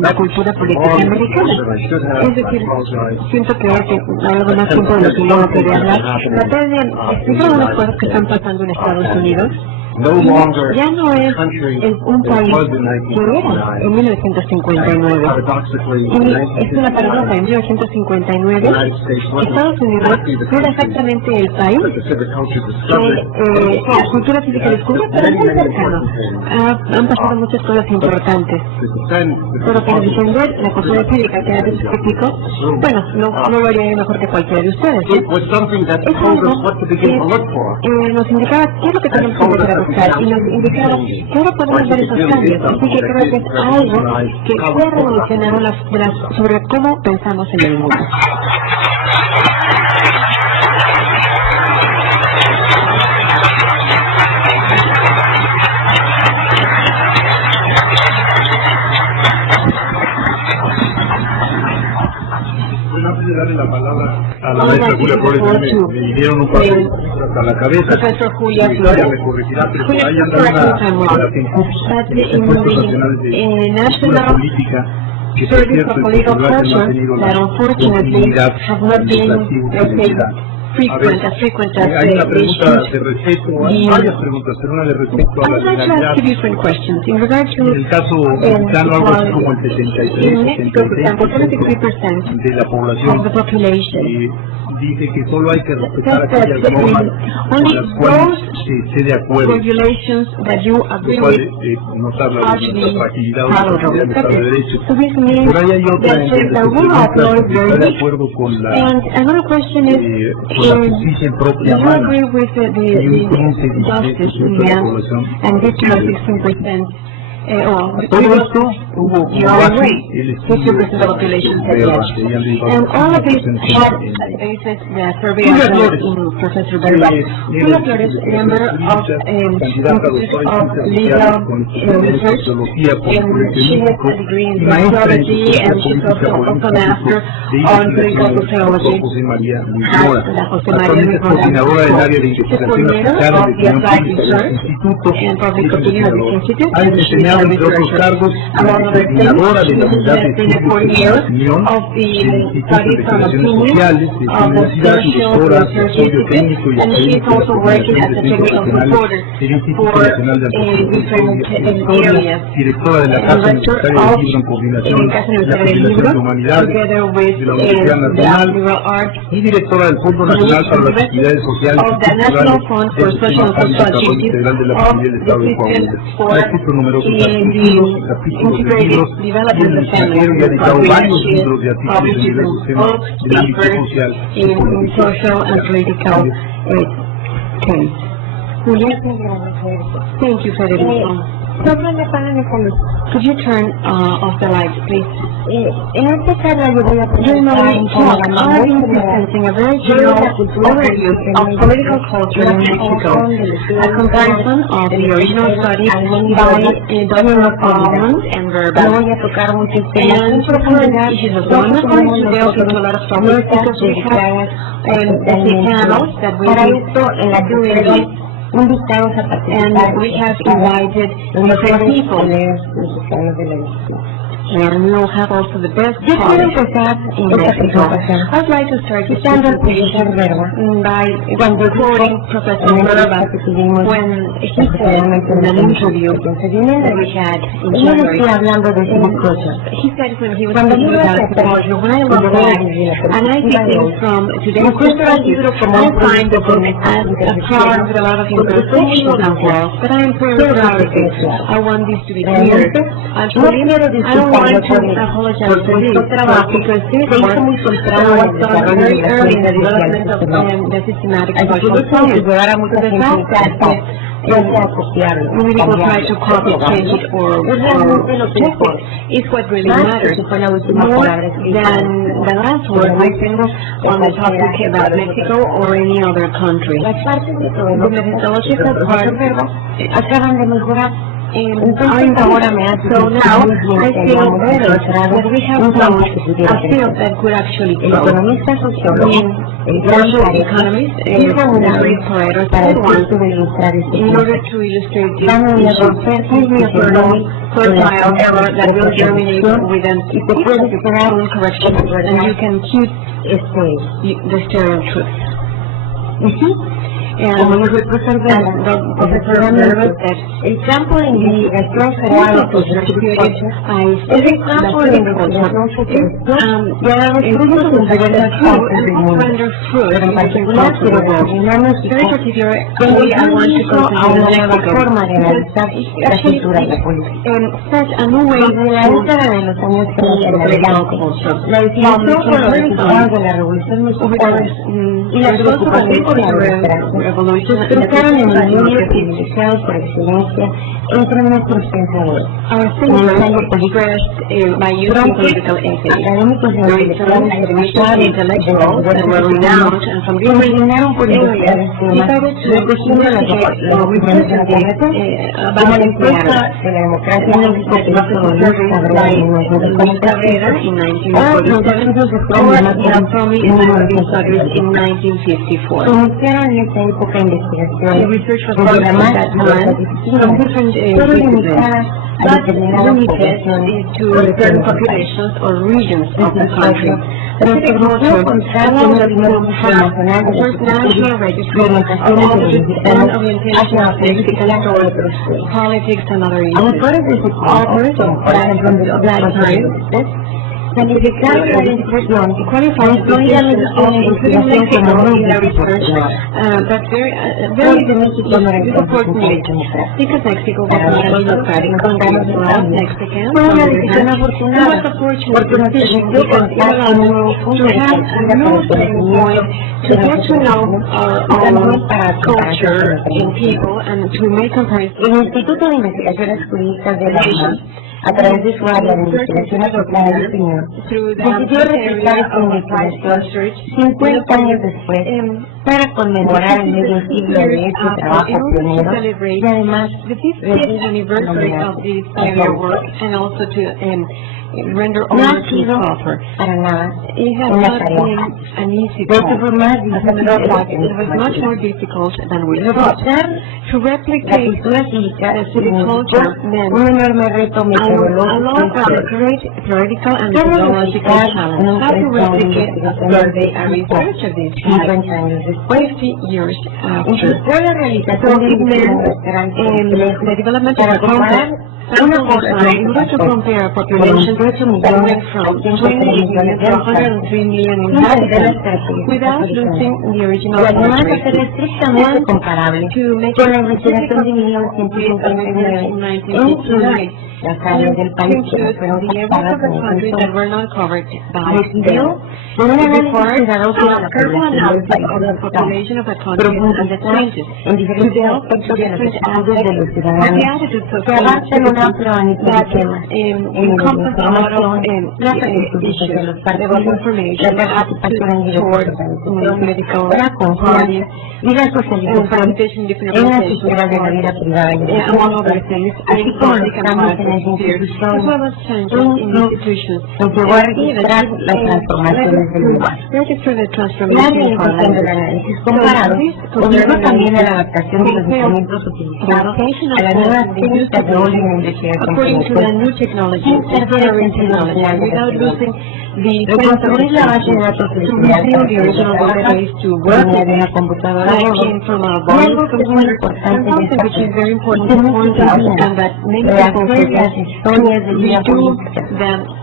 la cultura política americana. Es decir, siento que hace algo más tiempo de lo que yo quería hablar. Traté de explicar unas cosas que están pasando en Estados Unidos. Ya no es un país que era en 1959. Y es una paradoja, en 1959 Estados Unidos no era exactamente el país que la cultura cívica descubrió, pero muy cercano. Han pasado muchas cosas importantes. Pero para defender la cultura cívica que antes explico, bueno, no lo haría mejor que cualquiera de ustedes. Es algo que nos indicaba qué es lo que tenemos que empezar a buscar y nos indicaba que ahora podemos ver esos cambios. Así que creo que es algo que fue revolucionario sobre cómo pensamos en el mundo. Antes de darle la palabra a la maestra Julia Flores, me dieron un par de cosas a la cabeza. Profesor Julia Flores. Me corregirá, pero por ahí anda las encuestas nacionales de cultura política que por cierto no ha tenido la continuidad legislativa. Frequent hay una pregunta de respecto, hay varias preguntas, pero una de respecto a la legalidad. En el caso mexicano, algo así como el 73% de la población dice que solo hay que respetar aquellas normas con las cuales se esté de acuerdo, lo cual nos habla de nuestra fragilidad o nuestra del Estado de Derecho. Por ahí hay otra en que está de acuerdo con la justicia propia mano y un 15 dice de la población. Todo esto hubo base el estudio de and all of this had basis the survey of Professor Berba. Julia Flores, member of Institute of Legal Research, and she has a degree in sociology, and she's also a master on political sociology at la José María coordinadora del área de investigación aplicada de opinión pública del Instituto entre otros cargos, la coordinadora de la unidad de estudios de opinión del Instituto de Investigaciones Sociales de esta universidad, directora de apoyo técnico y académico de la Coordinación de Centros Nacionales del Instituto Nacional de Antropología, directora de la Casa Universitaria del Libro en coordinación de la Coordinación de Humanidades de la Universidad Nacional y directora del Fondo Nacional para las Actividades Sociales y Culturales del Sistema Público Integral de la Familia del Estado de Coahuila. Ha escrito numerosos artículos, capítulos de libros, y el extranjero y ha editado varios libros de artículos en diversos temas del ámbito social y político. Thank you, Federico. Could you turn off the lights, please? En esta charla yo voy a presentar presenting a very general overview of political culture in Mexico, a comparison of the original studies by Dr. Almond and Verba. No voy a tocar muchos temas And issues of one, not going to delve into a lot of topics because we have panels that we do invitados a participar, and we have invited different people. And we will have also the best talks in Mexico. I'd like to start this presentation by quoting Professor Verba when he said in an interview that we had in January. He said when he was speaking about culture, when I look back, and I see things from today's perspective, I find the book as a product with a lot of imperfections and flaws, but I am very proud of it. I want this to be clear. Actually, I don't want to apologize for this, because this work was done very early in the development of the systematic social science. So the fact that many people try to copy, change it, or check it is what really matters. More than the last word I think on the topic about Mexico or any other country. The methodological part acaban de mejorar. So now I feel that we have found a field that could actually grow. social economies formuladores para efecto de ilustrar este punto. Van a reconocer que fertile error that will germinate with an y te puedes esperar un correction and you can keep the stereo truth. Y sí, como dijo el profesor Verba, el campo de investigación general es el campo de investigación y a los estudios en diversas partes del mundo, pero en particular quiero relacionarnos a una nueva forma de analizar la cultura y la política. Desde la década de los años 30 en adelante, la definición por los resultados de la Revolución Mexicana y las preocupaciones por la recuperación se expresaron en el medio privilegiado por excelencia entre nuestros pensadores. En el campo político, académicos intelectuales internacionales de se originaron por investigar temas recogiendo las opiniones de la población, como la encuesta de la democracia en México que hizo Luis Cabrera en 1943, o los estudios de Premio Nobel en 1954. Iniciaron en esa época investigaciones sobre la más pero limitadas a determinadas poblaciones o regions of the country. Pero se conoció con cada una de los internacionales de los estudios de orientaciones de los mexicanos hacia la política o otros temas. Autores de ese tipo, por ejemplo, de calificaron la institución incluida la investigación como muy institucional. Creo que México no era because Mexico was not a democratic country. Fue una decisión afortunada porque nos permitió contar con un nuevo punto de partida to get to know our own culture in people and to make comparisons. El Instituto de Investigaciones Jurídicas de la UNAM, a través de su área de investigación aplicada de opinión, decidió replicar esta investigación 50 años después para conmemorar el medio siglo de este trabajo pionero y además no ha sido para nada una tarea fácil. De hecho fue más difícil de lo que replicar la cultura cívica significó un enorme reto metodológico y 50 años después implicó la realización de un restaurante para comparar una población de 28 millones a 103 millones de habitantes sin perder las características originales y además hacerla estrictamente comparable con la investigación de 1959 en incluir las áreas del país que no fueron captadas en el censo. Decidió por un análisis cuidadoso de la población del país, profundizar en diferentes aspectos de las actitudes de los ciudadanos que abarcan un amplio abanico de temas, en la información, la participación de los partidos, la participación en diversas organizaciones, la confianza y la socialización en las esferas de la vida privada y así como los cambios en las instituciones, nos llevó a registrar las transformaciones del lugar. La realización del análisis comparado obligó también a la adaptación de los instrumentos utilizados a las nuevas técnicas de orden de investigación sin perder el sentido original de la actividad. Reconstruir la base de datos original de una computadora y algo que es muy importante en esta que muchos olvidan, rehacer las historias de vida política.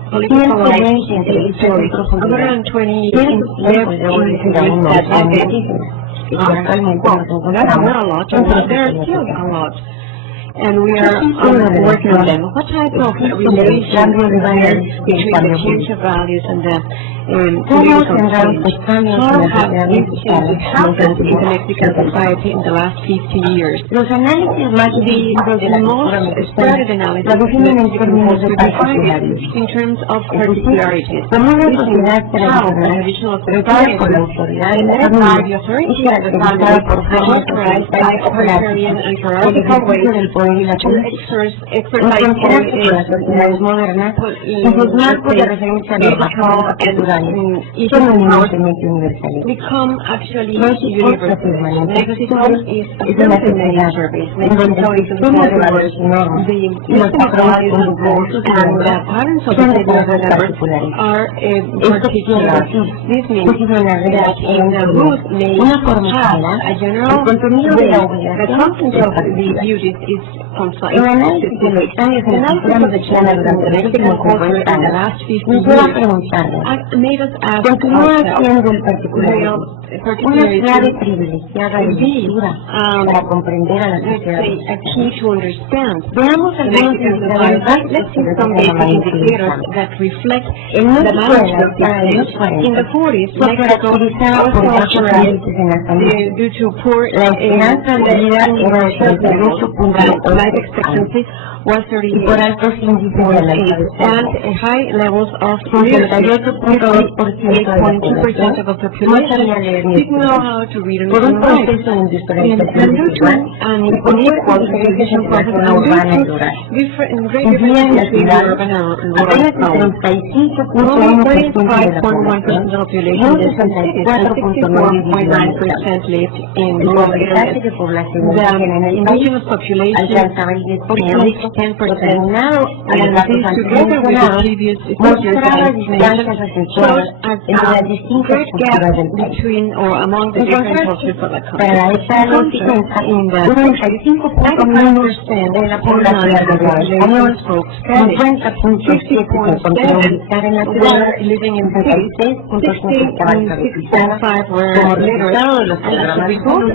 120 intelectuales tienen tiempos de evolución de un montón de indígenas que actualmente no son conocidos. And we are working on them. What type of relation between the change of values and the political change? How have these changes happened in the Mexican society in the last 50 years? The most spread analysis was defined in terms of particularities. This is how an original society led by the authority of the family characterized by authoritarian and hierarchical ways to exercise power in las sociedades modernas y sus marcos de referencia normativa cultural espirituales son eminentemente universales. become actually Mexico universal. Mexico is una sociedad en donde el sistema de valores y normas y los patrones conductuales and the patterns of son de behavior rasgos particulares. are Esto quiere particular. decir This que means si una regla that in the root may una forma have general, a el general contenido de la way. The obligación content es of the particular. duties is concise. El análisis de los cambios en la cultura mexicana durante los últimos 50 in the años last 50 nos lleva a years preguntarnos, made us ask ¿continúa ourselves, siendo el particularismo una clave privilegiada de lectura para comprender a la let's sociedad? say, a key to understand? Veamos algunos indicadores básicos Let's que see some reflejan la basic indicators manipulación. that reflect En the México de management la década de los system. In the 40 40s, fue Mexico caracterizada was por bajos characterized índices en la salud. due to poor La esperanza de vida era de 38.8 life expectancy was y por 38 altos índices de analfabetismo. and high levels of 58.2% de la 8.2% of the población no sabía population leer ni didn't know escribir. how to read and Por un write. proceso de And industrialización due to desigual, an y por unequal diferencias distribution entre la process zona and urbana y due to rural. great En día en differences la between ciudad, urban and rural apenas el zones. 35.1% de la población, Only y un 64.9% lived in el rural porcentaje areas. de población The indígena en el país indigenous population alcanzaba el 10%, reached 10%. determinado a los And datos this, antes together with the mencionados, previous mostraba figures distancias mentioned, acentuadas shows entre las a distintas great culturas gap del país. between or among the En different contraste, cultures of the para la country. década de los 60, In the un 95.9% de la población hablaba español, 50.7 se encontraba ubicada en la ciudad, 66.5 estaba alfabetizada. Como resultado de los programas de salud,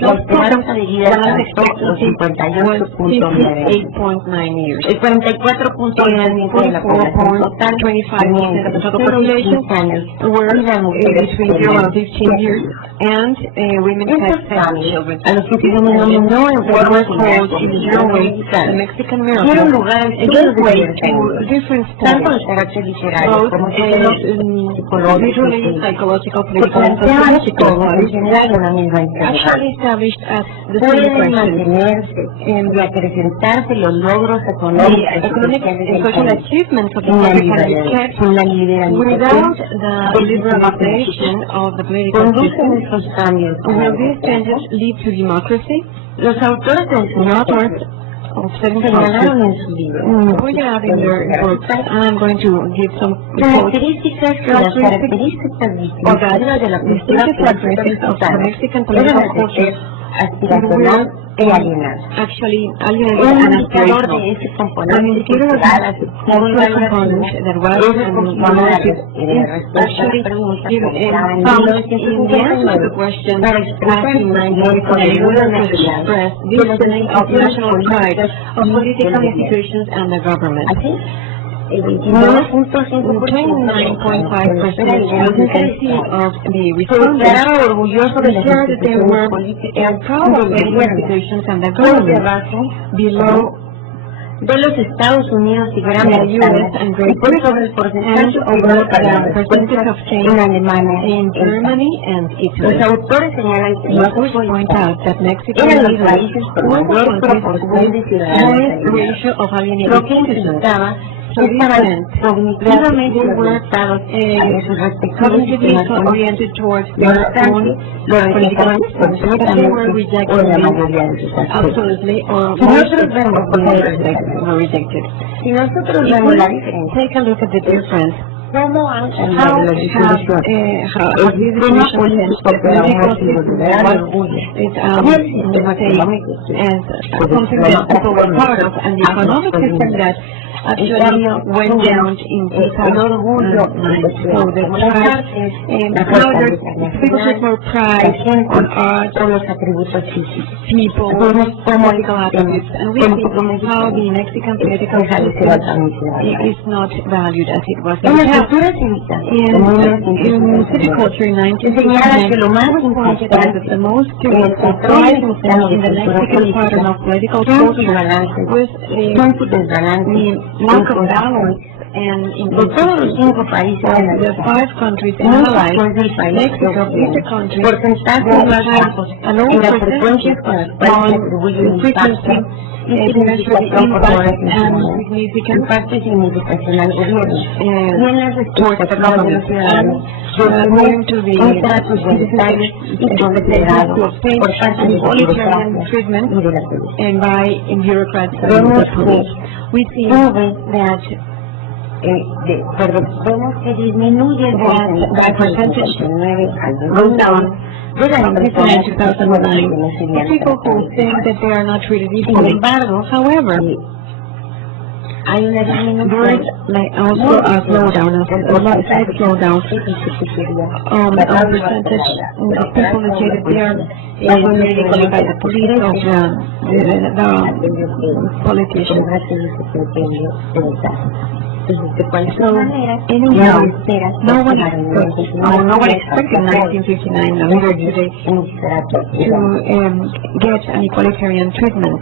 la esperanza de vida alcanzó los 58.9 years. El 44.9% de la población total tenía entre 0 y 15 años Were y las mujeres between 0 and 15 years, and women had Estos 7 cambios, children. a los que se denominó en What forma was called in general Norway the mexicana, Mexican dieron miracle lugar a gave estudios de way diversidad, to different tanto de studies, carácter literario both como psicológico, literally, psychological, que political, and planteaban sociological todos en studies, general una misma interrogante. actually established as the same Pueden question. mantenerse y acrecentarse los logros económicos The y economic sociales and del social país achievements of the sin la country can be kept liberalización without the liberalization of the political conducen system. estos cambios a la Will these democracia. changes lead to democracy? Los autores de sus notas señalaron en su libro Point out in their books, I'm going to give some quotes. características que las características distintivas de la cultura Characteristics of the Mexican deben political de culture ser aspiracional e alienada. actually Un alienated and indicador aspirational. de ese An componente indicator of cultural, cultural component that was es el cuestionario is actually en found in the answer to the question para expresar asked in 1949 to express the feeling of national pride of political institutions and the government. Así, el 29.5% of the se declaraba respondents orgulloso de las declared that they were instituciones políticas proud of the del gobierno, institutions and the por government debajo below de los Estados Unidos y Gran the Bretaña, US and y Great por sobre Britain, el porcentaje and observado para las the percentage respuestas of change en Alemania in en Germany and Italy. Los autores señalan que The authors México y point out that Mexico eran los leads países con mayor proporción de ciudadanos highest alienados, ratio of lo alienated que citizens. implicaba que estaban cognitivamente orientados a sus respectivos Cognitively sistemas oriented towards No their obstante, own lo political rechazaban systems, but they were completamente o en la rejected mayoría de sus aspectos. absolutely or Si most nosotros vemos were rejected. Si nosotros vemos la diferencia, Take a look at the difference. ¿cómo han How cambiado las distribuciones? how El this sistema distribution político que era un motivo de gran orgullo. is Y el sistema say, económico as something that people were proud of, and the economic system that actually went down in el orgullo so the pride, now there's people take more pride on art, con los atributos físicos. people, political attributes, and we see how the Mexican political system is not valued as it was in En the las past. culturas cívicas, In city culture in señala que lo más 1969, importante the most en el control mexicano in de the cultura Mexican pattern política of political son sus culture balances, was son sus desbalances, lack of en balance and de todos los 5 países de la the región. 5 countries México analyzed, es el país Mexico que is the country porcentajes más bajos a en low las percentage frecuencias con las cuales se atribuye un impacto measure the impact and significance towards the government. According to the authoritarian treatment and by bureaucrats and police. We see that the percentage goes down from 2009. People who think that they are not treated equally. However, there is also a slowdown, a slight slowdown of percentage of people that say that they are treated by the police or the politicians. So, anyhow, no one expected 1959 later today to get an equalitarian treatment.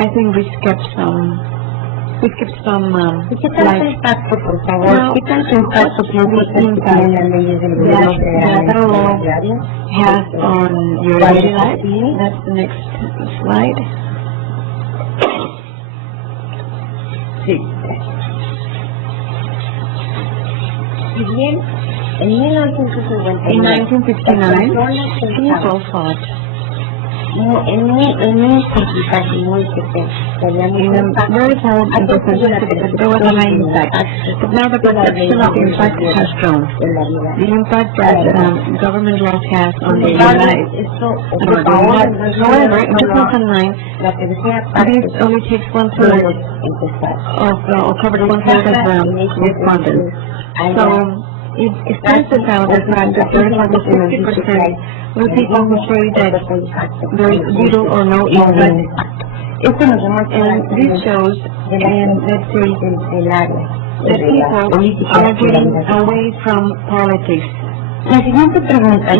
I think we skipped some slides. Now, ¿qué tanto impacto has on your daily life? That's the next slide. In 1959, people thought in a very bold and representative, there was a high impact. But now the perception of the impact has grown. The impact that government laws has on daily life. However, in 2009, this only takes 1/3 or covered 1/3 of respondents. So it stands out the fact that 60% of people who say that there is little or no impact. And this shows that people are getting away from politics. La siguiente pregunta,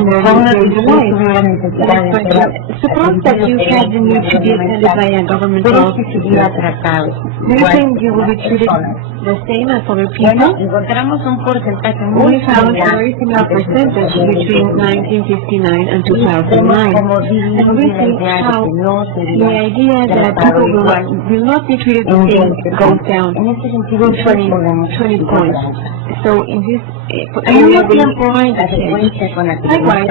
suppose that you had the need to be attended by a government law to be atracado. Do you think you will be treated the same as other people? We found a very similar percentage between 1959 and 2009. And we see how the idea that people will not be treated the same goes down 20 points. So in this area we find that likewise,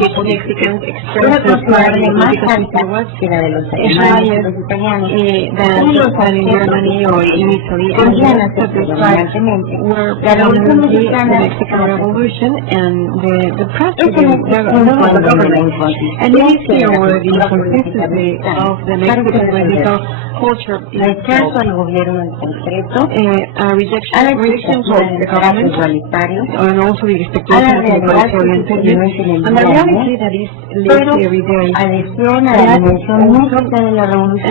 Mexicans expressed pride because there was a higher than in Germany or in Italy, and the strikes were predominantly the Mexican Revolution and the president, the government. And we see where the consistency of the Mexican political culture is a rejection towards the government and also the expectation of the authoritarian treatment. And the reality that is lived every day, in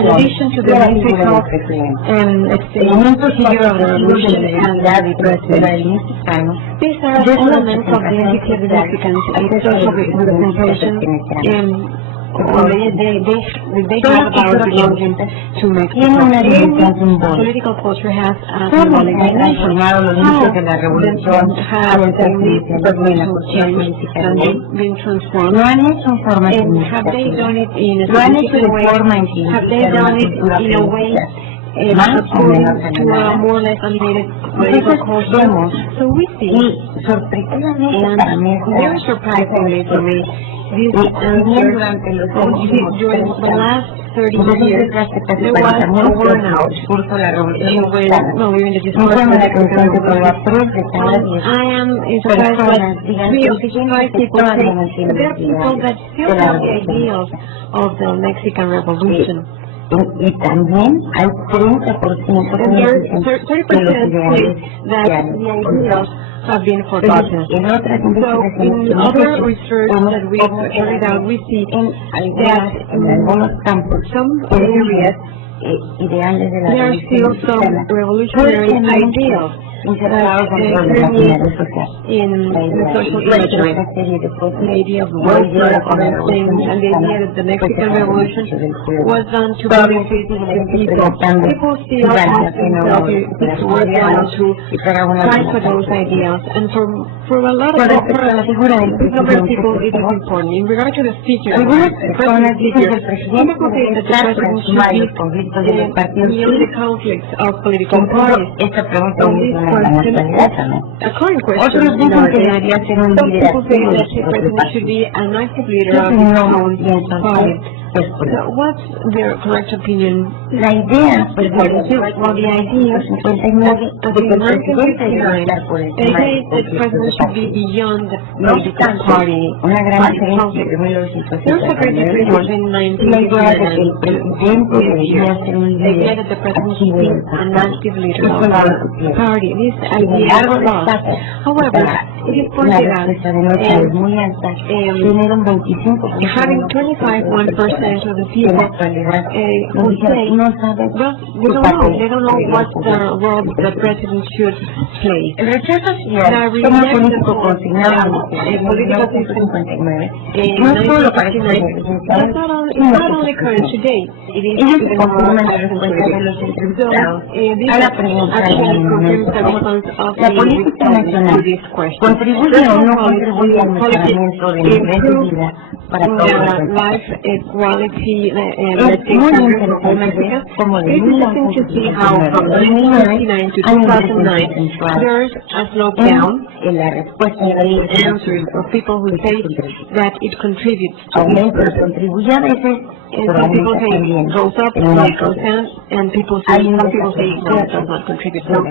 addition to the physical let's say, figure of the revolution and the president, these are elements of the entity of the Mexicans and social representation they have about belonging to Mexico. Political culture has a symbolic dimension. How the revolution has been transformed, and have they done it in a specific way? Have they done it in a way according to a more or less animated political culture? So we see, and very surprisingly for me, this answer, during the last 30 years, there was a burnout during the discourse of the Mexican Revolution. I am surprised that 3 of 5 people say there are people that still have the ideals of the Mexican Revolution. Y también hay 30% say that the ideals have been forgotten. So in other research that we carried out, we see that in some areas there are still some revolutionary ideals insertados dentro de las redes sociales. La idea of welfare things and the idea that the Mexican Revolution was done to benefit the people. People see all these things that it was done to fight for those ideas, and for a lot of people it is important. In regard to the speaker, some people say that the president should be the conflicts of political parties. Esta pregunta es A current question. Some people say that the president should be an active leader of his own party. What's their correct opinion? La idea, pues, Well, the idea of the American 59, they say that the president should be beyond the political party. una gran diferencia de There's a great difference between 1959 and this year. The idea that the president should be an active leader of the party. This idea is lost. However, it is pointed out having 25% of the people who say, well, they don't know what the role the president should play. The rejection of political system in 1959 is not only current today, it is even more present today. So, this actually confirms the response of the response to this question. contribuye o no contribuye al mejoramiento del nivel de vida para todos los life equality, es muy interesante como de 1959 to see how from 1959 to 2009 there's a slowdown en la respuesta de answers of people who say that it contributes to aumenta, contribuye a veces, pero some people aumenta say también it goes up, it goes down, and some people say no, it does not contribute. So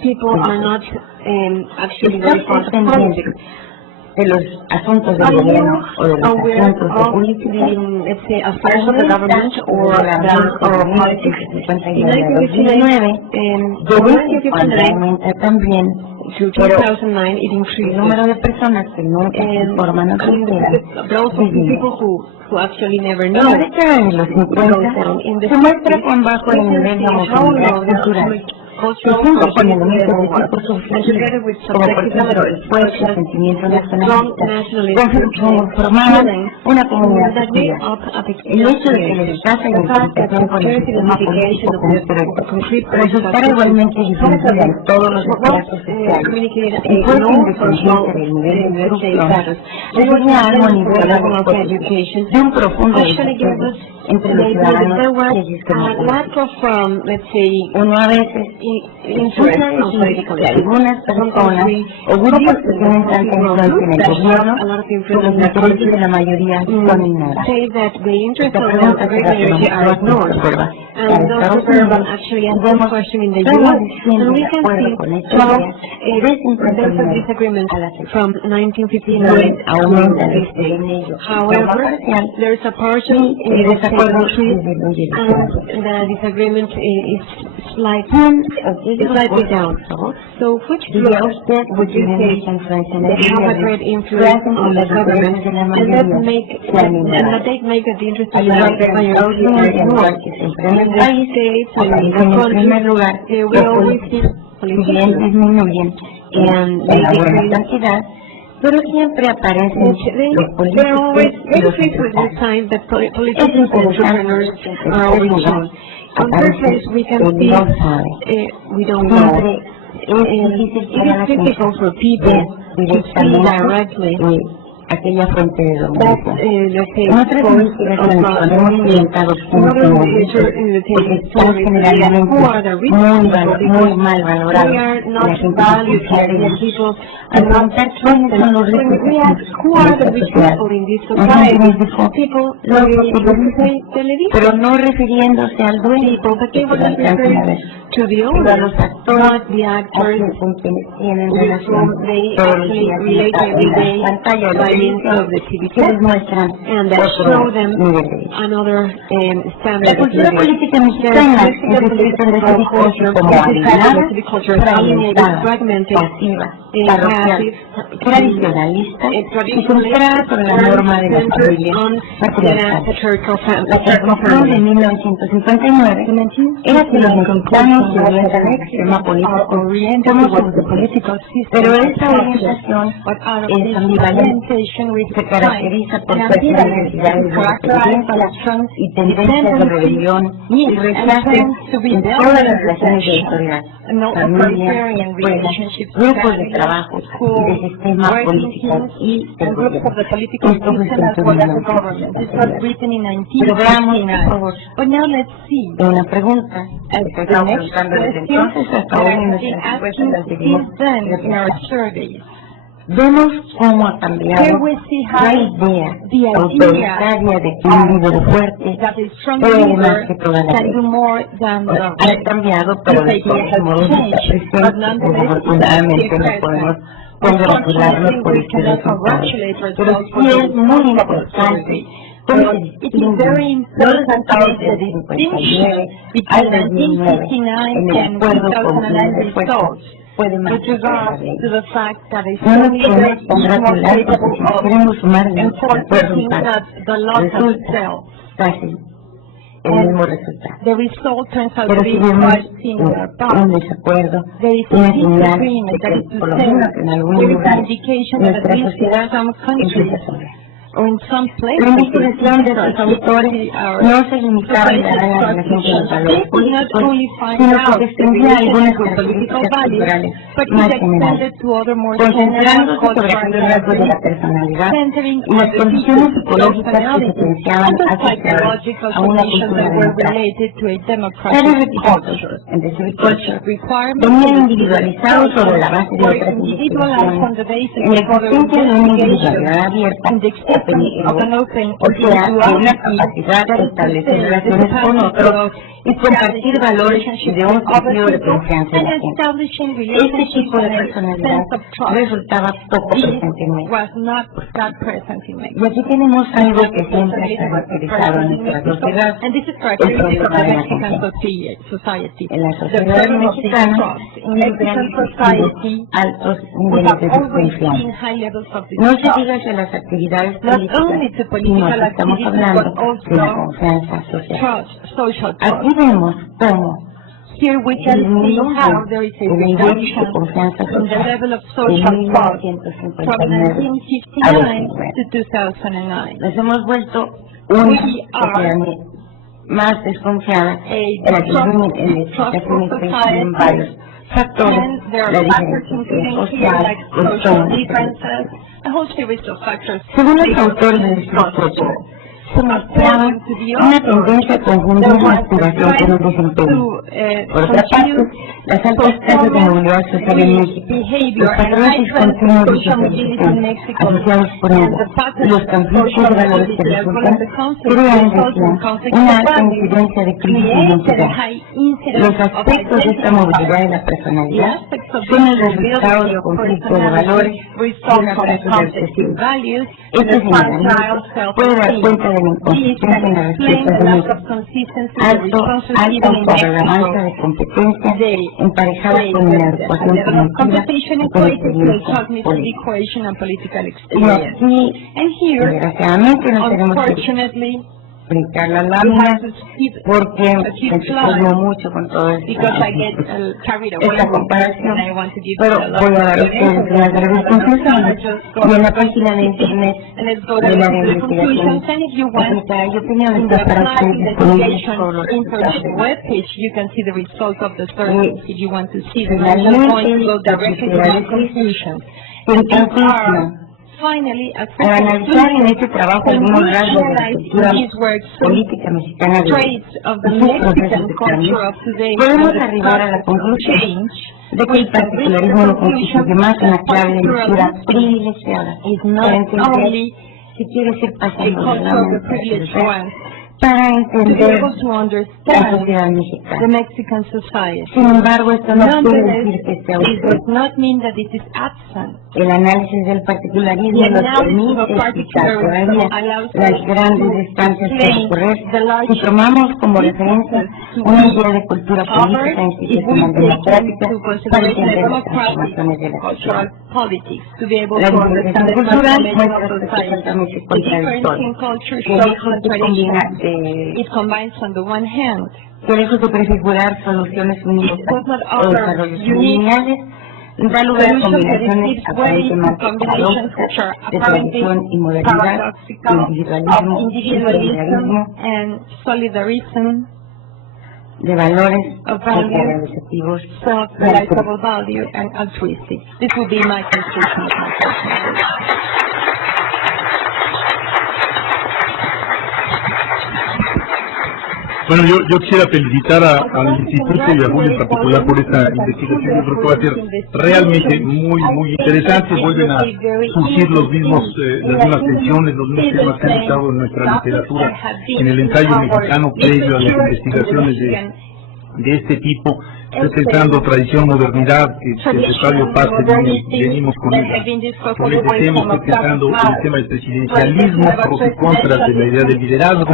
people are not actually very fond of politics. de los asuntos del gobierno o de los asuntos de política, let's say, affairs of the government or politics. In 1959, aumenta también to 2009, it increased el número de personas que no se informan o se enteran. Those people who actually never En know. la década de los 50 se muestra cuán bajo el nivel de homogeneidad cultural. Y junto con elementos de tipo social, como por ejemplo el esfuerzo, el sentimiento nacionalista, conformaban una comunidad social. El hecho de que la escasa identificación con el sistema político concreto resultara igualmente difícil en todos los estratos sociales, y fuerte independiente del nivel de instrucción, reunía algo a nivel de un profundo desafío entre los ciudadanos y el sistema político. Uno a veces implica decir que algunas personas o grupos que tienen tanta influencia en el gobierno, los intereses de la mayoría son ignorados. Esta pregunta se la pregunta And those observers actually asked this question in the U.S. And we can see how there's a disagreement from 1959 to this day. However, there is a partial increase, and the disagreement is slightly down. So which groups would you say they have a great influence on the government, and that they make the interest of the minority ignored? In the States, in the country, we always see politicians disminuyen en la cantidad, pero siempre aparecen los políticos y los empresarios. politicians and entrepreneurs are always shown. On first place, we can see, we don't know. It is difficult for people to see directly aquella fuente de dominación. En otras investigaciones hemos orientado porque están generalmente muy mal valorados las instituciones sociales, a preguntar quiénes son los ricos pero no refiriéndose al dueño, porque lo alcanzan a ver, pero a los actores con quienes tienen relación todos los días en la pantalla que les muestran otro nivel de vida. La cultura política mexicana es descrita en este discurso como alienada, fragmentada, pasiva, parroquial, tradicionalista y frustrada por la norma de la familia patriarcal. La conclusión de 1959 era que los mexicanos se orienta en el sistema político como sociopolítico, pero esa orientación es ambivalente, se caracteriza por ciertas necesidades de experiencia y tendencias de rebelión y rechazo en todas las relaciones de autoridad, familia, escuelas, grupos de trabajo y de sistema político y del gobierno. Esto fue escrito en 1970. Pero veamos, por favor, una pregunta que estamos preguntando desde entonces hasta hoy en nuestras encuestas las seguimos. Vemos cómo ha cambiado la idea autoritaria de que un líder fuerte puede más que toda la ley. Ha cambiado, pero de todos modos está presente. Desafortunadamente no podemos congratularnos por este resultado. Pero sí es muy importante cómo se distinguen los resultados del 59 al 2009 en el acuerdo con quienes después puede más que la ley. No nos podemos congratular porque si queremos sumar el acuerdo en parte, resulta casi el mismo resultado. Pero si vemos un desacuerdo, una señal de que por lo menos en algún lugar nuestra sociedad empieza a sobrar. La investigación de los autores no se limitaba a la relación con los valores políticos, sino que extendía algunas características culturales más generales, concentrándose sobre aquellos rasgos de la personalidad y las condiciones psicológicas que se potenciaban asociadas a una cultura democrática. Tales requisitos en The Civic Culture venían individualizados sobre la base de otras investigaciones, en la existencia de una individualidad abierta, o sea, de una capacidad de establecer relaciones con otros y compartir valores y de un sentido de confianza en la gente. Este tipo de personalidad resultaba poco presente en México. Y aquí tenemos algo que siempre se ha caracterizado en nuestra sociedad, el problema de la confianza. En la sociedad mexicana existen altos niveles de desconfianza. No se diga que las actividades políticas, sino que estamos hablando de la confianza social. Aquí vemos cómo el nivel de confianza social de 1959 a 2009. Nos hemos vuelto una sociedad más desconfiada en la que en varios factores, la diferencia social, el tono. Según los autores del estudio, se mostraba una tendencia a confundir la aspiración con el desempeño. Por otra parte, las altas tasas de movilidad social en México, los patrones discontinuos de socialización asociados por ello y los conflictos de valores que resultan, crean, decían, una alta incidencia de crisis de identidad. Los aspectos de esta movilidad de la personalidad son el resultado del conflicto de valores y una falta de excesivo. Este señalamiento puede dar cuenta de la inconsistencia en la respuesta de México, alta irrelevancia de competencia emparejada con la adecuación cognitiva y con experiencia política. Y aquí, desgraciadamente, nos tenemos que brincar la lámina porque me entusiasmo mucho con todo esta comparación, pero voy a dar a ustedes unas breves conclusiones. Y en la página de internet de la investigación aplicada y opiniones está para ustedes disponibles todos los resultados. Finalmente, al analizar en este trabajo algunos rasgos de la cultura política mexicana de sus procesos de cambio, podemos arribar a la conclusión de que el particularismo no constituye más una clave de lectura privilegiada para entender si quiere ser pasando de la mano para entender la sociedad mexicana. Sin embargo, esto no quiere decir que esté ausente. El análisis del particularismo nos permite explicar todavía las grandes distancias que recorrer si tomamos como referencia una idea de cultura política institucional democrática para entender las transformaciones de la sociedad. La divulgación cultural muestra aspectos contradictorios que combina que lejos de prefigurar soluciones universales o desarrollos lineales, da lugar a combinaciones aparentemente paradójicas de tradición y modernidad, individualismo y solidarismo, de valores objetivos, self-realizable value, and altruistic. This would be my conclusion. Bueno, yo quisiera felicitar al Instituto y a Julio en particular por esta investigación. Yo creo que va a ser realmente muy interesante. Vuelven a surgir las mismas tensiones, los mismos temas que han estado en nuestra literatura, en el ensayo mexicano previo a las investigaciones de este tipo. Estoy pensando tradición, modernidad, que el Fabio Paz venimos con este tema. Estoy pensando en el tema del presidencialismo, pros y contras de la idea del liderazgo, que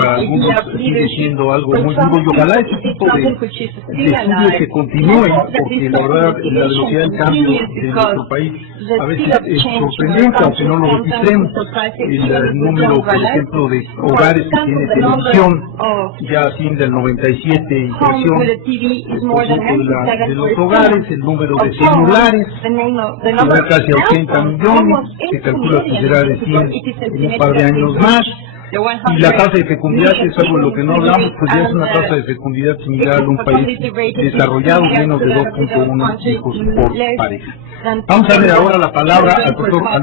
para algunos sigue siendo algo muy vivo, y ojalá este tipo de estudios que continúen, porque la verdad la velocidad del cambio de nuestro país a veces es sorprendente, aunque no lo registremos. El número, por ejemplo, de hogares que tiene televisión ya asciende al 97 y creció. De los hogares, el número de celulares, llega casi a 80 millones, se calcula que será de 100 en un par de años más, y la tasa de fecundidad, que es algo de lo que no hablamos, pues ya es una tasa de fecundidad similar a un país desarrollado, menos de 2.1 hijos por pareja. Vamos a darle ahora la palabra al doctor Thomas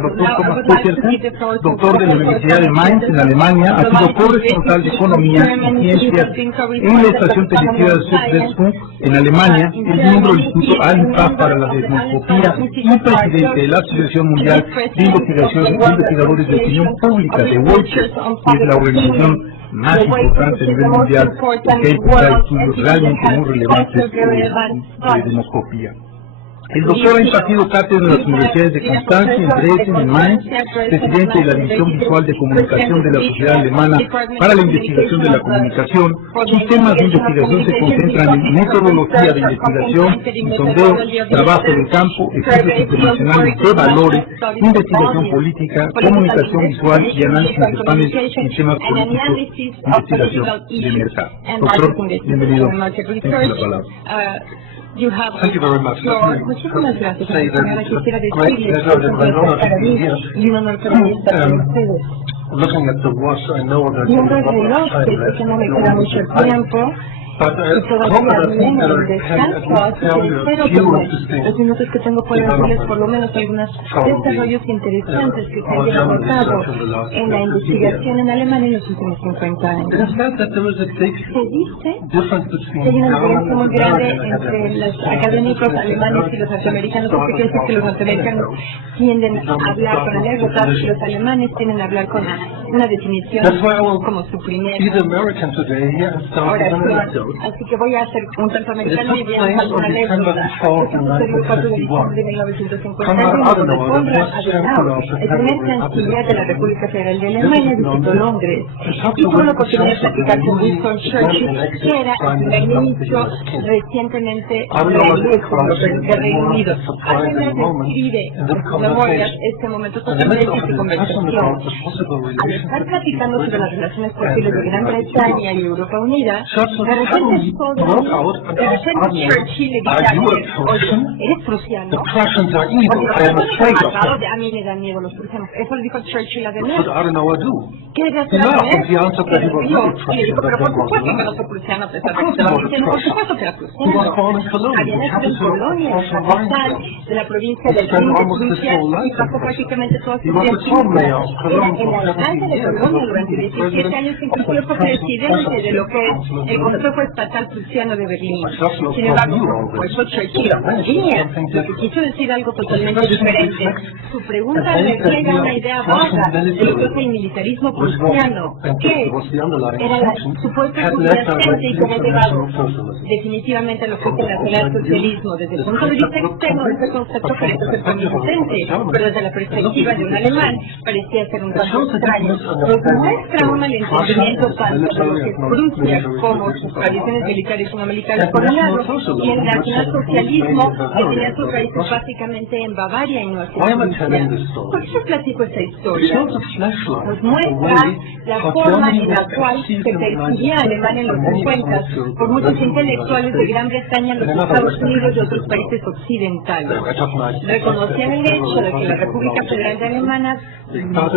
Petersen, doctor de la Universidad de Mainz en Alemania, ha sido corresponsal de Economía y Ciencias en la estación televisiva de Süddeutsche en Alemania, es miembro del Instituto ALIPA para la Desmoscopía y presidente de la Asociación Mundial de Investigadores de Opinión Pública de Wolters, que es la organización más importante a nivel mundial que ha impulsado estudios realmente muy relevantes de demoscopía. El doctor ha impartido cátedra en las universidades de Constancia, en Dresden, en Mainz, presidente de la División Visual de Comunicación de la Sociedad Alemana para la Investigación de la Comunicación. Sus temas de investigación se concentran en metodología de investigación, sondeo, trabajo de campo, estudios internacionales de valores, investigación política, comunicación visual y análisis de paneles en temas políticos, investigación de mercado. Doctor, bienvenido. Tengo la palabra. Thank you very much. Muchísimas gracias. Say that it's a great pleasure and an honor to be here. Looking at the watch, I know that you but todavía no el descanso, así que espero que los minutos que tengo puedan decirles por lo menos algunos desarrollos interesantes que se hayan notado en la investigación en Alemania en los últimos 50 años. Se dice que hay una diferencia muy grande entre los académicos alemanes y los norteamericanos, porque quiere decir que los norteamericanos tienden a hablar con anécdotas y los alemanes tienden a hablar con una definición como su primera oración. Así que voy a hacer un tanto americano y voy a hacer una anécdota. El 4 de diciembre de 1951, el primer canciller de la República Federal de Alemania visitó Londres y tuvo la oportunidad de platicar con Winston Churchill, que era el primer ministro recientemente reelecto del Reino Unido. Además describe en sus memorias este momento sorprendente de su conversación. Al estar platicando sobre las relaciones posibles de Gran Bretaña y Europa Unida, de repente Churchill le grita, ¿eres prusiano? A mí me dan miedo los prusianos. Eso le dijo Churchill a De Mel. ¿Qué debe hacer a De Mel? Y le dijo, pero por supuesto que no soy prusiano, a pesar de que te lo dicen, por supuesto que era prusiano. Había nacido en Polonia, capital de la provincia del Rin de Prusia, y pasó prácticamente toda su vida en el alcalde de Polonia durante 17 años, inclusive fue presidente de lo que es el Consejo Estatal Prusiano de Berlín. Sin embargo, por eso Churchill tenía, lo que quiso decir algo totalmente diferente. Su pregunta refleja una idea vaga de lo que es el militarismo prusiano, que era la supuesta subyacente y como llegado definitivamente a lo que es el nacionalsocialismo. Desde el punto de vista externo, ese concepto parece ser convincente, pero desde la perspectiva de un alemán parecía ser un tanto extraño. nos muestra un malentendimiento tanto de lo que es Prusia como sus tradiciones militares y no militares por un lado, y el nacionalsocialismo que tenía sus raíces básicamente en Bavaria y no hacia Prusia. ¿Por qué platico esta historia? Nos muestra la forma en la cual se percibía Alemania en los 50 por muchos intelectuales de Gran Bretaña, los Estados Unidos y otros países occidentales. Reconocían el hecho de que la República Federal de Alemania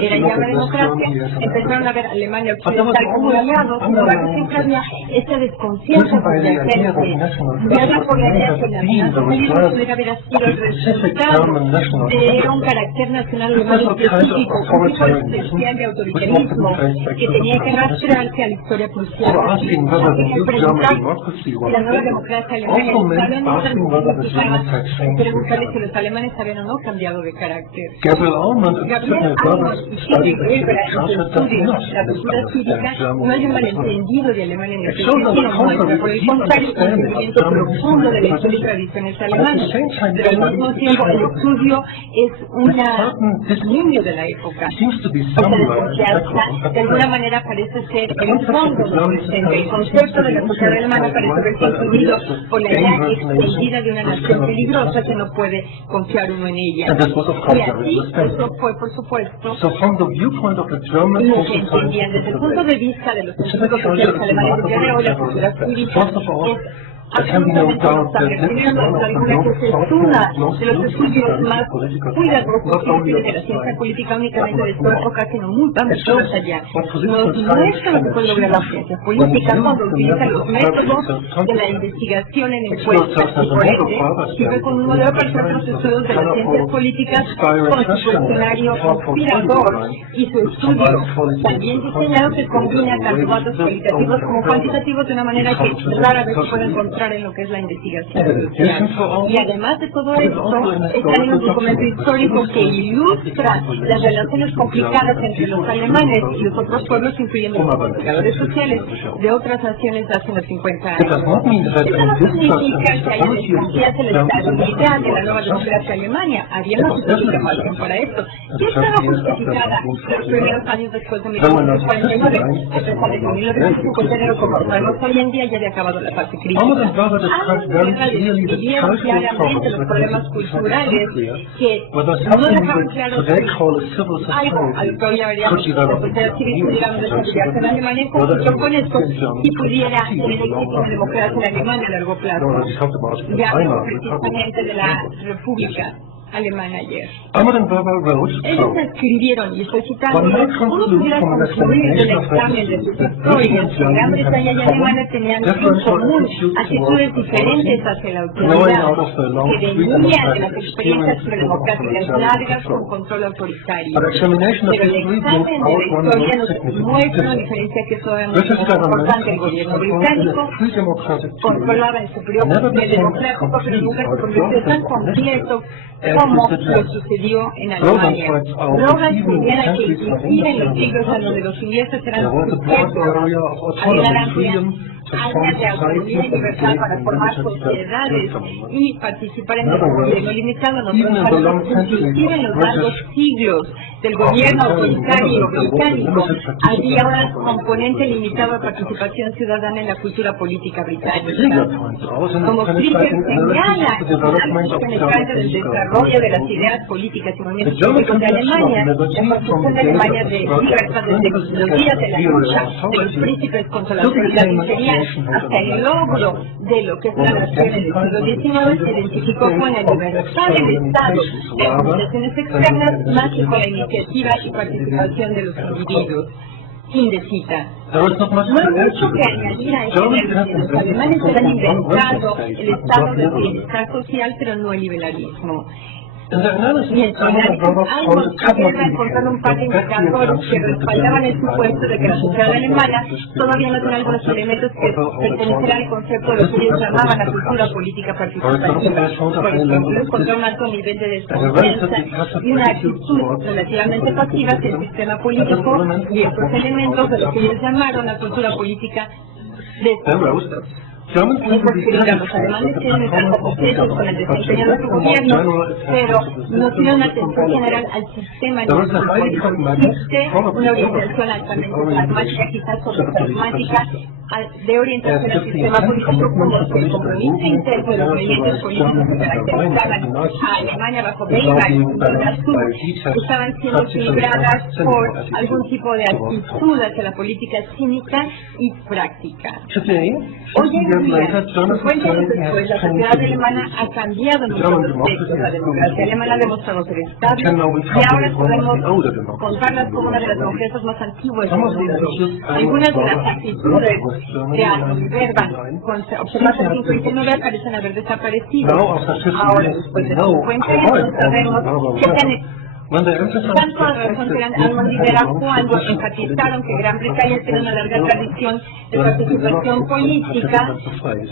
era ya una democracia, empezaron a ver a Alemania Occidental como aliados, sin embargo siempre había esta desconfianza por la idea de guerra por la idea que el nacionalismo pudiera haber sido el resultado de un carácter nacional alemán específico, un tipo especial de autoritarismo que tenía que rastrearse a la historia prusiana. La nueva democracia alemana preguntarle si los alemanes habían o no cambiado de carácter. Gabriel Allman y Philip Weber en su estudio la cultura cívica no hay un malentendido de Alemania en el sentido muestra, por el contrario, un entendimiento profundo de la historia y tradiciones alemanas, pero al mismo tiempo el estudio es un niño de la época. Esta desconfianza de alguna manera parece ser el fondo del presente. El concepto de la sociedad alemana parece haberse influido por la idea extendida de una nación peligrosa que no puede confiar uno en ella. Y así, eso fue, por supuesto, lo que entendían. Desde el punto de vista de los estudios sociales alemanes, el día de hoy la cultura cívica es absolutamente notable. Primero, la figura que se suma de los estudios más cuidadosos de la ciencia política únicamente de su época, sino mucho más allá. Nos muestra lo que puede lograr la ciencia política cuando utiliza los métodos de la investigación en encuestas y por ende sirve con un modelo para hacer los estudios de las ciencias políticas con su cuestionario inspirador y su estudio también diseñado que combina tanto datos cualitativos como cuantitativos de una manera que rara vez se puede encontrar en lo que es la investigación social. Y además de todo esto, está en un documento histórico que ilustra las relaciones complicadas entre los alemanes y los otros pueblos, incluyendo los investigadores sociales de otras naciones hace unos 50 años. Esto no significa que haya desconfianza en la estabilidad de la nueva democracia alemana. Había una situación más bien para esto. ¿Qué estaba justificada los primeros años después de 1949? A pesar de que en 1959, como sabemos hoy en día, ya había acabado la fase crítica. Describieron claramente los problemas culturales que no dejaban claro algo al que hoy habría la sociedad civil pudiera desarrollarse en Alemania en conjunto con esto y pudiera tener éxito en democracia en Alemania a largo plazo. Ya hablamos precisamente de la República Alemana ayer. Ellos escribieron, y estoy citando, uno pudiera concluir del examen de sus historias que Gran Bretaña y Alemania tenían en común actitudes diferentes hacia la autoridad, que venían de las experiencias democráticas largas con control autoritario. Pero el examen de la historia nos muestra una diferencia que es todavía mucho más importante. El gobierno británico controlaba en su periodo democrático, pero nunca se convirtió tan completo como lo sucedió en Alemania. Rojas señala que inclusive en los siglos en donde los ingleses eran sujetos a una amplia área de autonomía y libertad para formar sociedades y participar en el gobierno limitado, inclusive en los largos siglos del gobierno autoritario británico, había un componente limitado de participación ciudadana en la cultura política británica. Como Friedrich señala, penetrante del desarrollo de las ideas políticas y movimientos políticos de Alemania, la construcción de Alemania de libertad desde los días de la lucha de los príncipes contra la autoridad imperial hasta el logro de lo que es la nación en el siglo XIX, se identificó con la libertad del Estado de organizaciones externas más que con la iniciativa y participación de los individuos. Fin de cita. No hay mucho que añadir a este análisis. Los alemanes se han inventado el estado de bienestar social, pero no el liberalismo. Y en su análisis Allman había encontrado un par de indicadores que respaldaban el supuesto de que la sociedad alemana todavía no tiene algunos elementos que pertenecerán al concepto de lo que ellos llamaban la cultura política participativa. Por ejemplo, encontró un alto nivel de desconfianza y una actitud relativamente pasiva hacia el sistema político y estos elementos de lo que ellos llamaron la cultura política de Los alemanes quieren estar satisfechos con el desempeño de su gobierno, pero no tienen una atención general al sistema en el cual existe una orientación altamente pragmática, quizás pragmática, de orientación al sistema político como el compromiso interno de los movimientos políticos que caracterizaban a Alemania bajo Weimar y la Sur estaban siendo equilibradas por algún tipo de actitud hacia la política cínica y práctica. Hoy en día, 50 años después, la sociedad alemana ha cambiado en muchos aspectos. La democracia alemana ha demostrado ser estable y ahora podemos contarlas como una de las democracias más antiguas del mundo. Algunas de las actitudes de Anton Werba, observadas en 59, parecen haber desaparecido. Ahora, después de 50 años, sabemos que tanto razón que Alman Rivera cuando enfatizaron que Gran Bretaña tiene una larga tradición de participación política,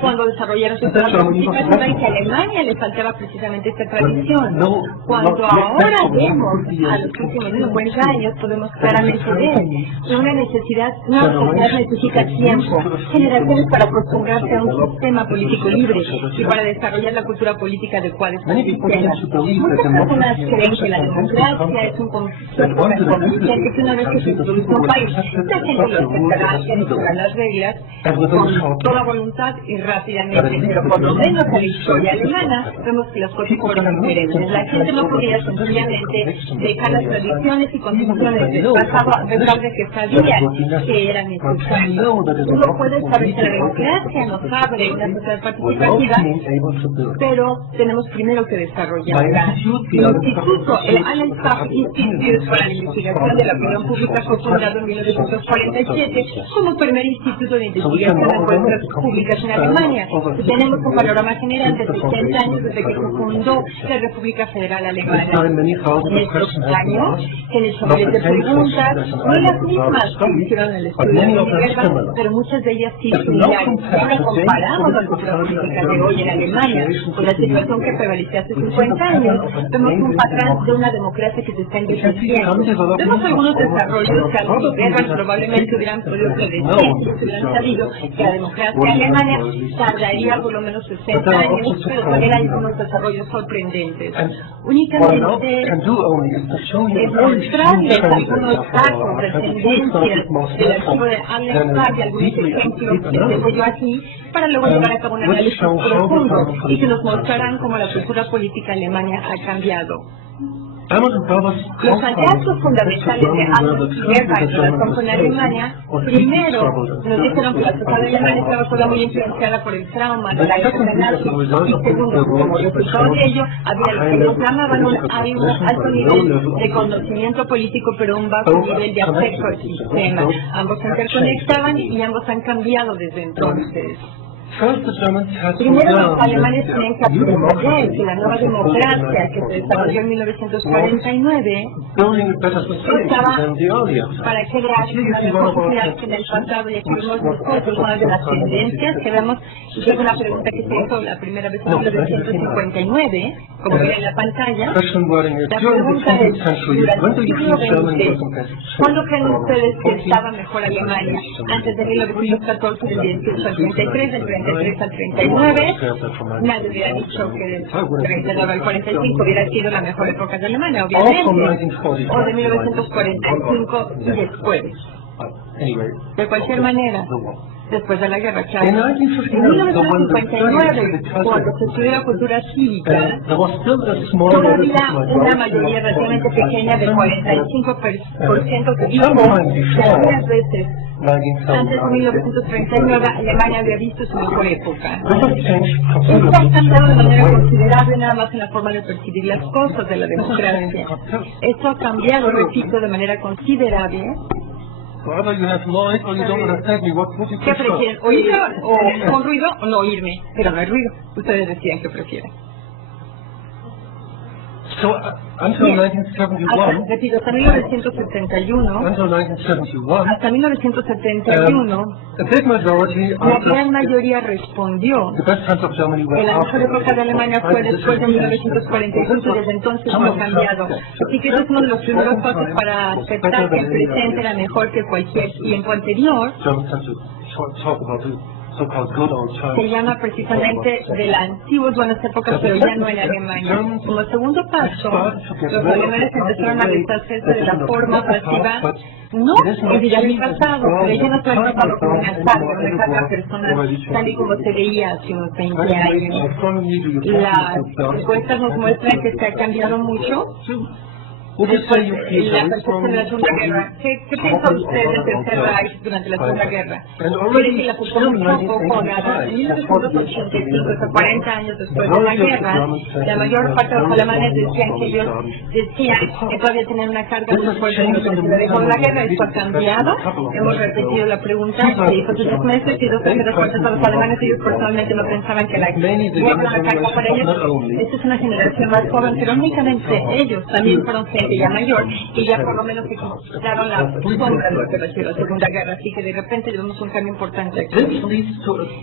cuando desarrollaron su política, y que a Alemania le faltaba precisamente esta tradición. Cuando ahora vemos a los últimos 50 años, podemos claramente ver que una nueva sociedad necesita tiempo, generaciones para acostumbrarse a un sistema político libre y para desarrollar la cultura política adecuada a este sistema. Muchas personas creen que la democracia es un concepto que una vez que se introduce un país, la gente lo aceptará, que las reglas con toda voluntad y rápidamente, pero por lo menos en la historia alemana vemos que las cosas fueron diferentes. La gente no podía sencillamente dejar las tradiciones y constituciones del pasado a pesar de que sabía que eran necesarias. Uno puede saber que la democracia nos abre una sociedad participativa, pero tenemos primero que desarrollarla. El instituto, el Allen Institute para la Investigación de la Opinión Pública fue fundado en 1947 como primer instituto de investigación de encuestas públicas en Alemania. Y tenemos un panorama general de 60 años desde que se fundó la República Federal Alemana. En estos años, en el sobre de preguntas, no las mismas que hicieron en el estudio de Werba, pero muchas de ellas sí similares. Ahora comparamos la cultura política de hoy en Alemania con la situación que prevalecía hace 50 años, vemos un patrón de una democracia que se está envejeciendo. Vemos algunos desarrollos que a los Werba probablemente hubieran podido predecir si hubieran sabido que la democracia alemana tardaría por lo menos 60 años, pero también hay unos desarrollos sorprendentes. Únicamente es mostrarles algunos datos, trascendencias del archivo de Allen Park y algunos ejemplos que tengo yo aquí, para luego llevar a cabo un análisis profundo y que nos mostrarán cómo la cultura política alemana ha cambiado. Los hallazgos fundamentales de Alman Rivera en relación con Alemania, primero nos dijeron que la sociedad alemana estaba sola muy influenciada por el trauma de la época nazi, y segundo, como resultado de ello, había lo que nos llamaban un alto nivel de conocimiento político, pero un bajo nivel de afecto al sistema. Ambos se interconectaban y ambos han cambiado desde entonces. Primero los alemanes tienen que aprender que la nueva democracia que se desarrolló en 1949 estaba para crear una mejor sociedad que en el pasado, y aquí vemos nosotros una de las tendencias que vemos, y es una pregunta que se hizo la primera vez en 1959, como ven en la pantalla. La pregunta es, durante el siglo XX, ¿cuándo creen ustedes que estaba mejor Alemania? Antes de 1914, del 18 al 33, del 33 al 39, nadie hubiera dicho que del 39 al 45 hubiera sido la mejor época de Alemania, obviamente, o de 1945 y después. De cualquier manera, después de la guerra, claro. En 1959, cuando se estudió la cultura cívica, todavía una mayoría relativamente pequeña de 45% que dijo que algunas veces antes de 1939 Alemania había visto su mejor época. Esto ha cambiado de manera considerable nada más en la forma de percibir las cosas de la democracia. Esto ha cambiado, repito, de manera considerable. ¿Qué prefieren? ¿Oírlo o con ruido o no oírme? Pero no hay ruido. Ustedes decían que prefieren. Repito, hasta 1971, la gran mayoría respondió que la mejor época de Alemania fue después de 1945 y desde entonces no ha cambiado. Así que ese es uno de los primeros pasos para aceptar que el presente era mejor que cualquier tiempo anterior. se llama precisamente de las antiguas buenas épocas, pero ya no en Alemania. Como segundo paso, los alemanes empezaron a deshacerse de la forma pasiva, no en el pasado, pero ya no fue el pasado como una carga personal, tal y como se veía hace unos 20 años. Las encuestas nos muestran que se ha cambiado mucho. Después, la percepción de la Segunda Guerra. ¿Qué piensa usted del Tercer Reich durante la Segunda Guerra? ¿Cree que la persona poco nada? En 1985, 40 años después de la guerra, la mayor parte de los alemanes decían que todavía tenían una carga muy fuerte en la dejó la guerra. Esto ha cambiado. Hemos repetido la pregunta se hizo hace 6 meses y 2 terceras partes de los alemanes, ellos personalmente no pensaban que la guerra era una carga para ellos. Esta es una generación más joven, pero únicamente ellos también fueron ya mayor, y ya por lo menos se quitaron la sombra de lo que recibió la Segunda Guerra, así que de repente vemos un cambio importante aquí.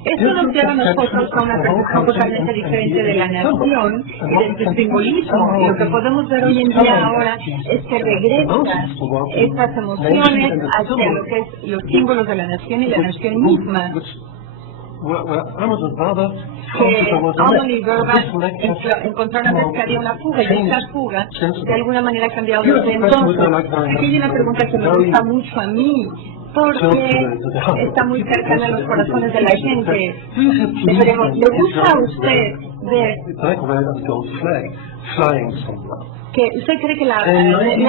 Esto nos lleva a nosotros a una percepción totalmente diferente de la nación y del simbolismo, y lo que podemos ver hoy en día ahora es que regresan estas emociones hacia lo que es los símbolos de la nación y la nación misma. Amon y Verba encontraron que había una fuga, y esta fuga de alguna manera ha cambiado desde entonces. Aquí hay una pregunta que me gusta mucho a mí, porque está muy cercana a los corazones de la gente. ¿Le gusta a usted ver que usted cree que me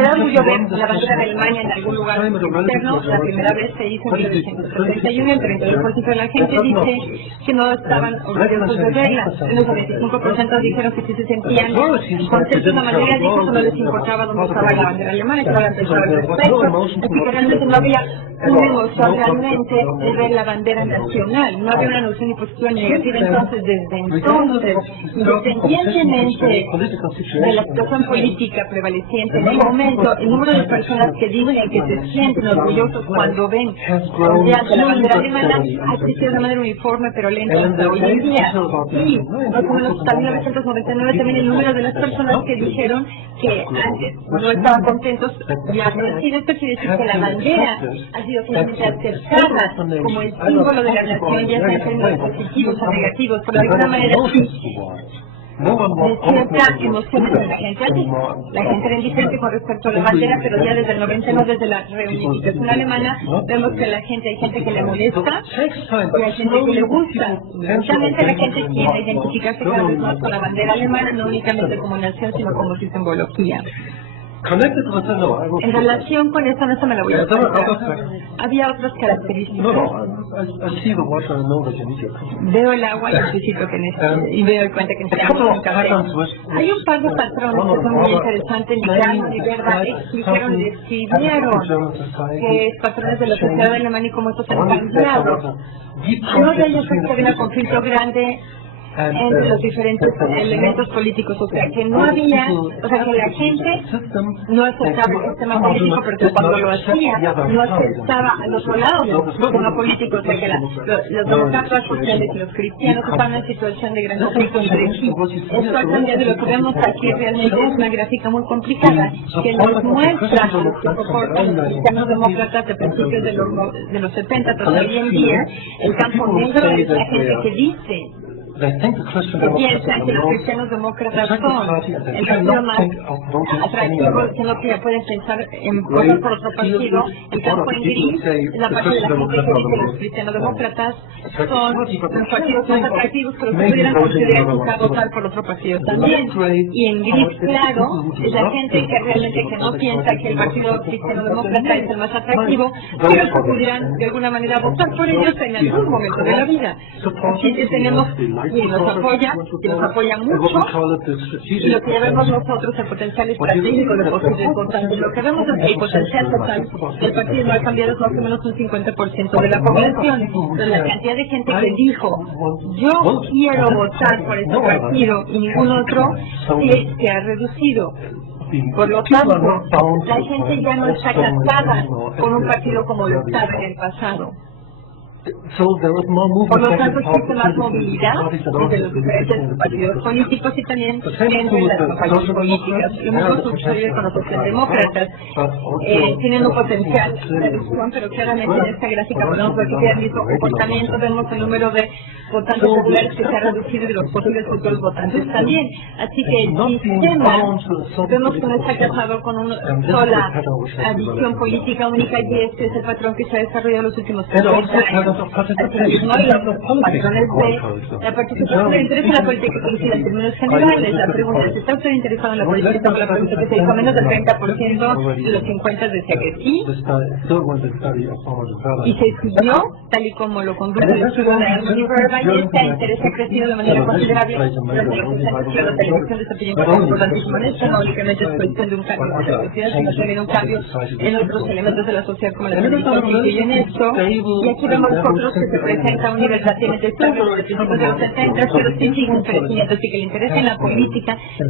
da orgullo ver la bandera de Alemania en algún lugar externo? La primera vez se hizo en 1931, el 32% de la gente dice que no estaban orgullosos de verla. El 95% dijeron que sí se sentían contentos de una manera, dijo que no les importaba dónde estaba la bandera alemana, que no la pensaba al respecto, así que realmente no había una emoción realmente de ver la bandera nacional, no había una noción ni positiva ni negativa. Entonces, desde entonces, independientemente de la situación política prevaleciente en el momento, el número de personas que dicen que se sienten orgullosos cuando ven la bandera alemana ha crecido de manera uniforme pero lenta hasta hoy en día. Y más o menos hasta 1999 también el número de las personas que dijeron que antes no estaban contentos ya ha crecido. Esto quiere decir que la bandera ha sido finalmente aceptada como el símbolo de la nación, ya sea en términos positivos o negativos, pero de alguna manera sí. Cierta emoción de la gente. La gente era indiferente con respecto a la bandera, pero ya desde el 99, desde la reunificación alemana, vemos que hay gente que le molesta y hay gente que le gusta. Justamente la gente quiere identificarse cada vez más con la bandera alemana, no únicamente como nación, sino como su simbología. En relación con eso, no me la voy a explicar. Había otras características. Veo el agua y necesito y me doy cuenta que necesitamos un café. Hay un par de patrones que son muy interesantes. Amon y Verba describieron que patrones de la sociedad alemana y cómo estos han cambiado. Uno de ellos es que había un conflicto grande entre los diferentes elementos políticos, o sea que no había, o sea que la gente no aceptaba el sistema político, pero que cuando lo hacía no aceptaba al otro lado del sistema político, o sea que los demócratas sociales y los cristianos estaban en situación de gran conflicto entre sí. Esto ha cambiado y lo que vemos aquí realmente es una gráfica muy complicada que nos muestra lo que soportan los cristianos demócratas de principios de los 70 todavía en día. El campo negro es la gente que dice piensan que los cristianos demócratas son el partido más atractivo, que no pueden pensar en votar por otro partido. El campo en gris es la parte de la gente que dice que los cristianos demócratas son los partidos más atractivos, pero que pudieran considerar votar por otro partido también. Y en gris claro es la gente que realmente no piensa que el partido cristiano demócrata es el más atractivo, pero que pudieran de alguna manera votar por ellos en algún momento de la vida. Así que tenemos y nos apoya mucho, y lo que ya vemos nosotros, el potencial estratégico de posibles votantes, lo que vemos es que el potencial total del partido no ha cambiado, es más o menos un 50% de la población. Entonces, la cantidad de gente que dijo, yo quiero votar por este partido y ningún otro, sí se ha reducido. Por lo tanto, la gente ya no está casada con un partido como lo estaba en el pasado. So there was more Por lo movement tanto, back and existe más movilidad entre los diferentes partidos políticos y también entre las campañas políticas. Lo mismo sucede con los socialdemócratas. Tienen un potencial de reducción, pero claramente en esta gráfica podemos ver que tiene el mismo comportamiento. Vemos el número de votantes regulares que se ha reducido y los posibles futuros votantes también. Así que el sistema, vemos que no está casado con una sola visión política única, y este es el patrón que se ha desarrollado en los últimos 30 años. No hay los patrones de la participación del interés en la política ecológica en términos generales. La pregunta es: ¿está usted interesado en la política? La pregunta que se dijo, menos del 30% de los 50 decía que sí. Y se estudió, tal y como lo conduce el estudio de Harmony Verba, y este interés ha crecido de manera considerable. La televisión desempeñó un papel importantísimo en esto. No únicamente es cuestión de un cambio de la sociedad, sino también un cambio en otros elementos de la sociedad, como la televisión que incluyen esto. Y aquí vemos otros que se presenta a un nivel relativamente estable desde principios de los 70, pero sí sigue un crecimiento, así que el interés en la política sí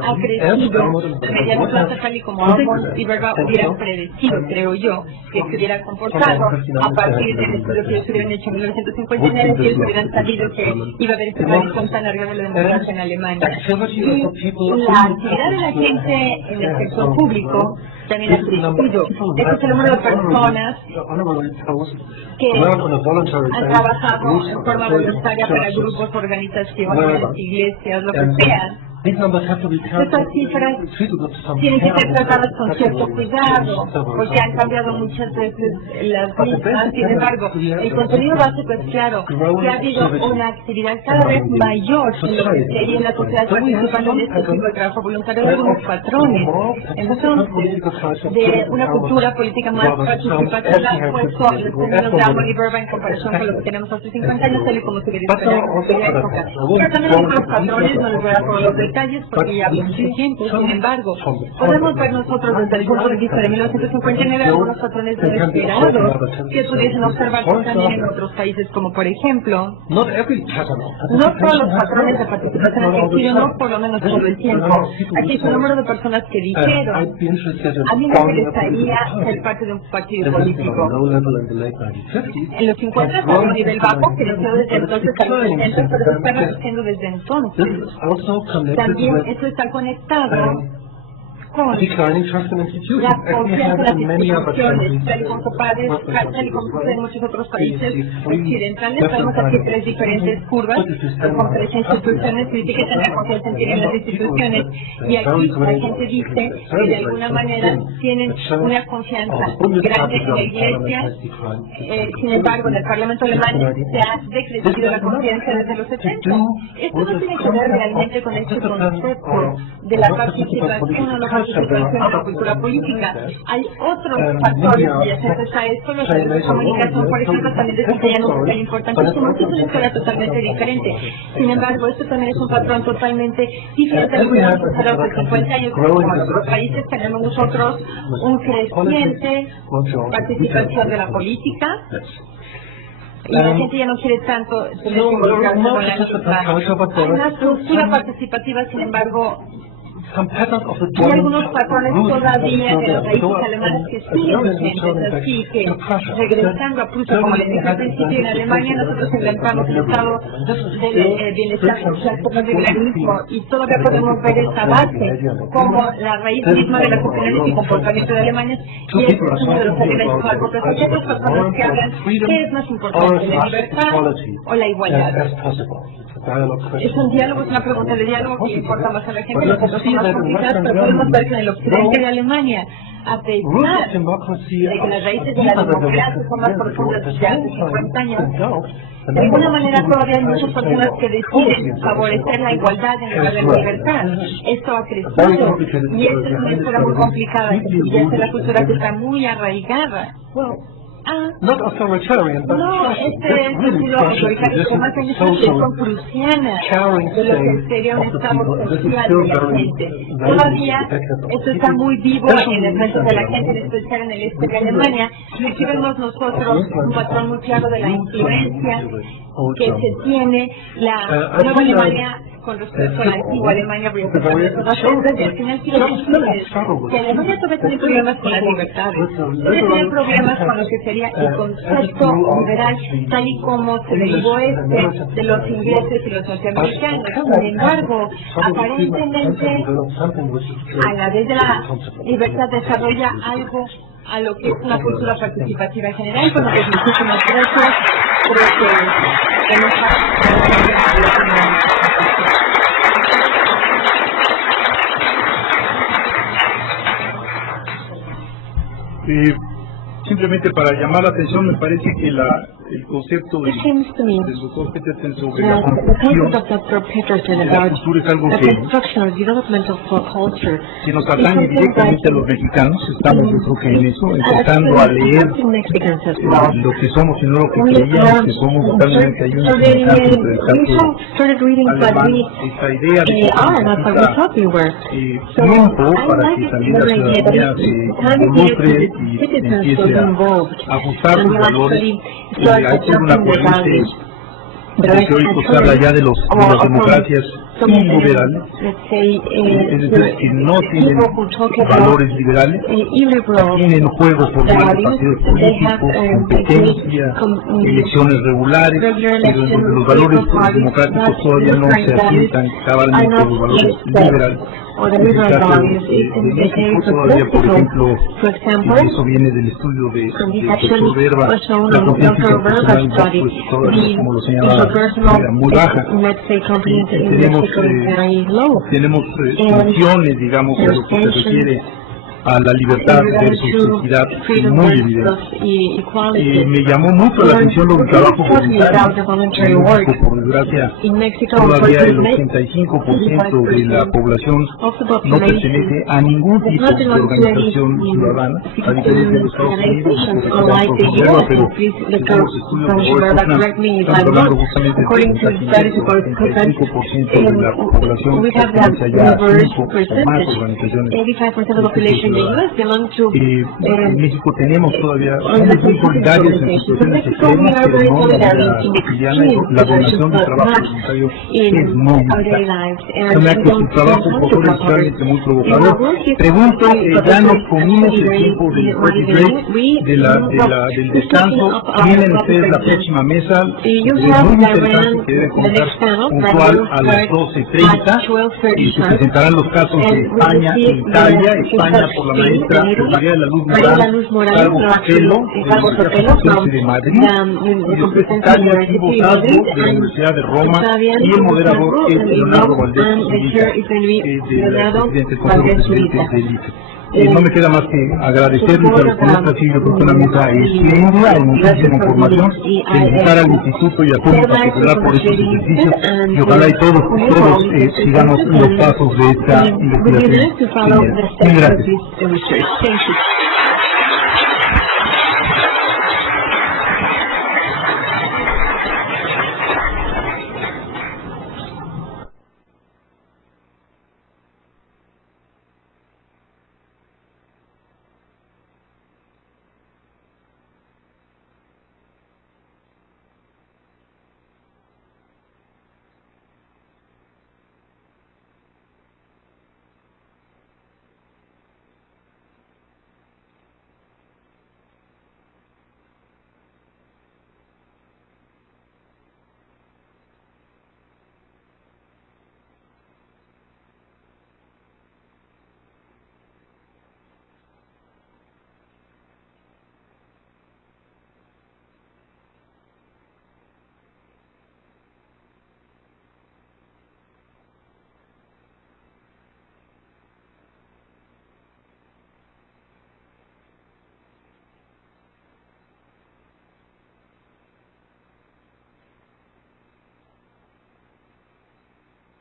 ha crecido a mediano plazo, tal y como Amos y Verba hubieran predecido, creo yo, que se hubiera comportado a partir del estudio que ellos hubieran hecho en 1959, si ellos hubieran sabido que iba a haber esta tradición tan larga de la democracia en Alemania. Y la actividad de la gente en el sector público también ha crecido. Este es el número de personas que han trabajado en forma voluntaria para grupos, organizaciones, iglesias, lo que sea. Estas cifras tienen que ser tratadas con cierto cuidado, porque han cambiado muchas veces las mismas. Sin embargo, el contenido básico es claro, que ha habido una actividad cada vez mayor en lo que sería en la sociedad participando en este tipo de trabajo voluntario de algunos patrones. Entonces, de una cultura política más participativa, puesto a los términos de Harmony Verba en comparación con lo que tenemos hace 50 años, tal y como se hubiera esperado en aquella época. Pero también hay otros patrones, no les voy a dar todos los detalles porque ya hablo mucho tiempo. Sin embargo, podemos ver nosotros desde el punto de vista de 1959 algunos patrones inesperados que pudiesen observarse también en otros países, como por ejemplo, no todos los patrones de participación han existido, no por lo menos todo el tiempo. Aquí es un número de personas que dijeron: a mí me interesaría ser parte de un partido político. En los 50 fue a un nivel bajo, que no desde entonces a los 60, pero se está reduciendo desde entonces. También esto está conectado con la confianza en las instituciones, tal y como sucede en muchos otros países occidentales. Tenemos aquí tres diferentes curvas con tres instituciones, y que tener confianza en las instituciones, y aquí la gente dice que de alguna manera tienen una confianza grande en la Iglesia. Sin embargo, en el Parlamento alemán se ha decrecido la confianza desde los 70. Esto no tiene que ver realmente con este concepto de la participación o no participación en la cultura política. Hay otros factores adyacentes a esto. Los medios de comunicación, por ejemplo, también desempeñan un papel importantísimo. Esto es una historia totalmente diferente. Sin embargo, esto también es un patrón totalmente diferente al que hemos observado hace 50 años. Como en otros países tenemos nosotros un creciente participación de la política. Y la gente ya no quiere tanto tener que involucrarse con la misma. Hay una estructura participativa, sin embargo, hay algunos patrones todavía de los países alemanes que siguen vigentes, así que, regresando a Prusia, como les dije al principio, en Alemania nosotros inventamos el estado de bienestar social como el liberalismo, y todavía podemos ver esta base como la raíz misma de las opiniones y comportamiento de Alemania, y es uno de los elementos más importantes. Hay otras personas que hablan: ¿qué es más importante, la libertad o la igualdad? Es un diálogo, es una pregunta de diálogo que importa más a la gente. Nosotros somos más complicadas, pero podemos ver que en el occidente de Alemania, a pesar de que las raíces de la democracia son más profundas desde hace 50 años, de alguna manera todavía hay muchas personas que deciden favorecer la igualdad en lugar de la libertad. Esto ha crecido, y esta es una historia muy complicada, y esta es la cultura que está muy arraigada. No, este es un estilo autoritario que más bien es una cuestión prusiana de lo que sería un estado social de la gente. Todavía esto está muy vivo en el resto de la gente, en especial en el este de Alemania, y aquí vemos nosotros un patrón muy claro de la influencia que se tiene. La Nueva Alemania con respecto a la antigua Alemania británica. Al final quiero decirles que Alemania todavía tiene problemas con las libertades, todavía tiene problemas con lo que sería el concepto liberal tal y como se derivó de los ingleses y los norteamericanos. Sin embargo, aparentemente a la vez de la libertad desarrolla algo a lo que es una cultura participativa en general. Bueno, pues muchísimas gracias. Creo que nos simplemente para llamar la atención, me parece que el concepto del doctor Petersen sobre la construcción de la cultura es algo que nos atañe directamente a los mexicanos. Estamos, yo creo que en eso, empezando a leer lo que somos y no lo que creíamos que somos. Totalmente hay una semejanza entre el caso alemán, esta idea de tiempo para que también la ciudadanía se involucre y empiece a ajustar sus valores. Hay toda una corriente que hoy se habla ya de las democracias iliberales, es decir, que no tienen valores liberales, tienen juego por medio de partidos políticos, competencia, elecciones regulares, pero en donde los valores democráticos todavía no se asientan cabalmente los valores liberales. En el caso de México todavía, por ejemplo, eso viene del estudio de profesor Verba, la confianza interpersonal, pues todavía, como lo señalaba, era muy baja. Tenemos tensiones, digamos, en lo que se refiere a la libertad versus equidad muy evidente. Me llamó mucho la atención lo del trabajo voluntario. Por desgracia, todavía el 85% de la población no pertenece a ningún tipo de organización ciudadana, a diferencia de los Estados Unidos, pero tenemos estudios que están hablando justamente de 85% de la población pertenece ya a 5 o más organizaciones. En México tenemos todavía, somos muy solidarios en situaciones extremas, pero no en la vida cotidiana. La donación del trabajo voluntario es muy vital. Su trabajo, por es realmente muy provocador. Pregunto, ya nos comimos el tiempo del break, del descanso. Tienen ustedes la próxima mesa, es muy interesante que debe comenzar puntual a las 12:30 y se presentarán los casos de España e Italia. España por la maestra María de la Luz Morán, Cargo Sotelo, de Madrid, y después Italia Silvo Salvo, de la Universidad de Roma, y el moderador es Leonardo Valdés Zurita, del presidente del IFE. No me queda más que agradecerles a los colegas, y yo creo que una mesa espléndida, hay muchísima información, felicitar al Instituto y a Pública Popular por estos ejercicios, y ojalá y todos sigamos los pasos de esta investigación. Muy gracias.